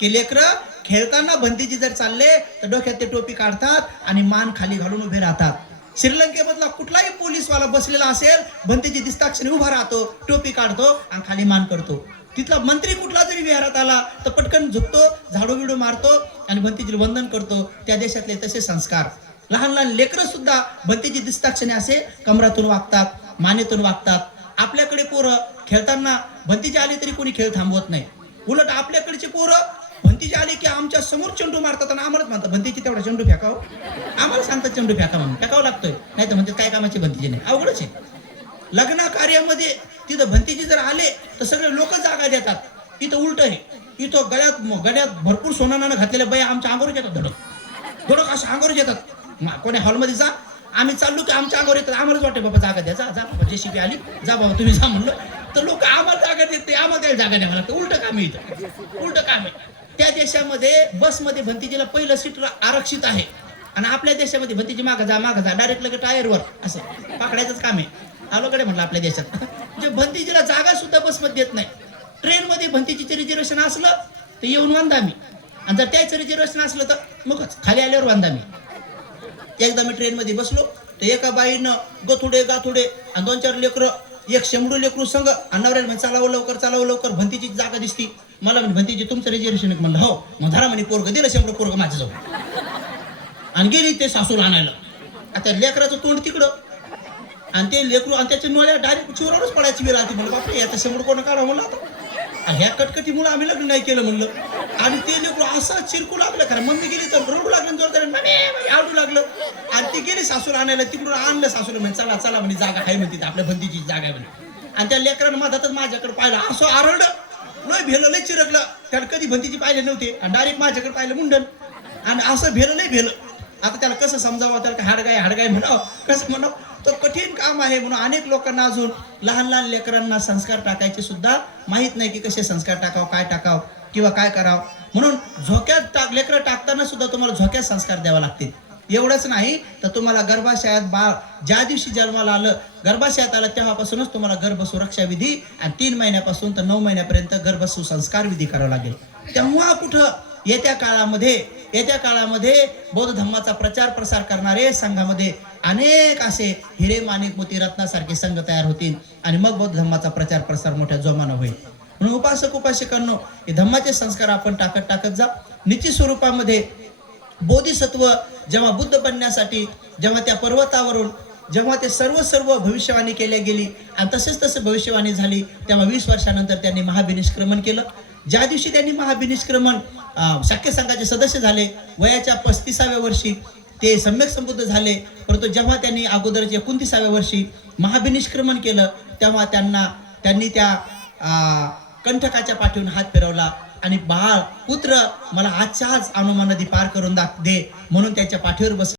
की लेकरं खेळताना भंतीजी जर चालले तर डोक्यात ते टोपी काढतात आणि मान खाली घालून उभे राहतात. श्रीलंकेमधला कुठलाही पोलीसवाला बसलेला असेल भंतीजी दिसताक्षणी उभा राहतो टोपी काढतो आणि खाली मान करतो. तिथला मंत्री कुठला जरी विहारात आला तर पटकन झुकतो झाडू बिडू मारतो आणि भंतीजीला वंदन करतो. त्या देशातले तसे संस्कार. लहान लहान लेकरं सुद्धा भंतीजी दिसताक्षणी असे कमरातून वागतात मानेतून वागतात. आपल्याकडे पोरं खेळताना भंतीजी आली तरी कोणी खेळ थांबवत नाही. उलट आपल्याकडचे पोरं भंतीजी आले की आमच्या समोर चेंडू मारतात आणि आम्हालाच म्हणतात भंतीजी तेवढा चेंडू फेकावं. आम्हाला सांगतात चेंडू फेका म्हणून फेकावं लागतोय. नाही तर म्हणतात काय कामाची भंतीजी नाही. अवघडच आहे. लग्न कार्यामध्ये तिथं भंतीजी जर आले तर सगळे लोक जागा देतात. इथं उलट आहे. इथं गळ्यात भरपूर सोनानं घातलेल्या बाया आमच्या अंगावर येतात. धडक असं अंगावर येतात. कोणी हॉलमध्ये जा आम्ही चाललो की आमच्या अंगावर येतात. आम्हालाच वाटते बाबा जागा द्या. जा बाबा JCB आली जा बाबा तुम्ही जा म्हणलं तर लोक आम्हाला जागा देते आम्हाला त्याला जागा द्या. मला उलट काम आहे इथं उलट काम आहे. त्या देशामध्ये बसमध्ये भंतीजीला पहिलं सीट आरक्षित आहे आणि आपल्या देशामध्ये भंतीजी मागं जा डायरेक्ट लगेच टायरवर असं पकडायचंच काम आहे. अवघड म्हणलं आपल्या देशात. जे भंतीजीला जागा सुद्धा बसमध्ये देत नाही. ट्रेनमध्ये भंतीजीचं रिझर्वेशन असलं तर येऊन वांदा मी आणि जर त्याचं रिझर्वेशन असलं तर मगच खाली आल्यावर वांदा मी. एकदा मी ट्रेनमध्ये बसलो तर एका बाईनं गाथुडे आणि 2-4 लेकरं एक शेंबडू लेकरू संघ अन्नावर म्हणजे चालावं लवकर भंतीची जागा दिसती. मला म्हणजे भंतीजी तुमचं रिझर्वेशन आहे म्हणलं हो. मग धरा म्हणे पोरग दिलं शेंबडू पोरग माझ्याजवळ आणि गेली ते सासूला आणायला. आता लेकराचं तोंड तिकडं आणि ते लेकरू आणि त्याच्या नोळ्या डायरेक्ट चोरावरच पडायची वेळ आली. म्हणलं बापरे आता शेंबडू कोण काढा म्हणलं. आता ह्या कटकटीमुळे आम्ही लग्न नाही केलं म्हणलं. आणि ते लेकरू असं चिरकू लागलं खरं. मम्मी गेली तर रडू लागलं जोरदार आवडू लागलं आणि ती गेली सासूला आणायला. तिकडून आणलं सासूला म्हणजे चला म्हणे जागा आहे म्हणते आपल्या भंतीची जागा आहे म्हणे. आणि त्या लेकरानं मधातच माझ्याकडे पाहिलं असं आरडलं लय भेलं लय चिरकलं. त्याला कधी भंतीची पाहिले नव्हते आणि डायरेक्ट माझ्याकडे पाहिलं मुंडन आणि असं भेलं लय भेलं. आता त्याला कसं समजावं त्याला हाडगाय म्हणावं कसं म्हणावं. तर कठीण काम आहे. म्हणून अनेक लोकांना अजून लहान लेकरांना संस्कार टाकायचे सुद्धा माहित नाही की कसे संस्कार टाकावं काय टाकावं किंवा काय करावं. म्हणून झोक्यात लेकरं टाकताना सुद्धा तुम्हाला झोक्यात संस्कार द्यावा लागतील. एवढंच नाही तर तुम्हाला गर्भाशयात बाळ ज्या दिवशी जन्माला आलं गर्भाशयात आलं तेव्हापासूनच तुम्हाला गर्भ सुरक्षा विधी आणि 3 महिन्यापासून तर 9 महिन्यापर्यंत गर्भ सुसंस्कार विधी करावा लागेल. तेव्हा कुठं येत्या काळामध्ये बौद्ध धर्माचा प्रचार प्रसार करणारे संघामध्ये अनेक असे हिरे माणिक मोती रत्नासारखे संघ तयार होतील आणि मग बौद्ध धर्माचा प्रचार प्रसार मोठ्या जोमानं होईल. म्हणून उपासकांनो हे धम्माचे संस्कार आपण टाकत जा. निश्चित स्वरूपामध्ये बोधिसत्व जेव्हा बुद्ध बनण्यासाठी जेव्हा त्या पर्वतावरून जेव्हा ते सर्व भविष्यवाणी केल्या गेली आणि तसेच भविष्यवाणी झाली तेव्हा 20 वर्षानंतर त्यांनी महाभिनिष्क्रमण केलं. ज्या दिवशी त्यांनी महाभिनिष्क्रमण शाक्य संघाचे सदस्य झाले वयाच्या 35व्या वर्षी ते सम्यक संबुद्ध झाले. परंतु जेव्हा त्यांनी अगोदरचे 29व्या वर्षी महाभिनिष्क्रमण केलं तेव्हा त्यांनी त्या कंठकाच्या पाठीवरून हात फिरवला आणि बाळ पुत्र मला आजच्या आज अनुमा नदी पार करून दे म्हणून त्याच्या पाठीवर बस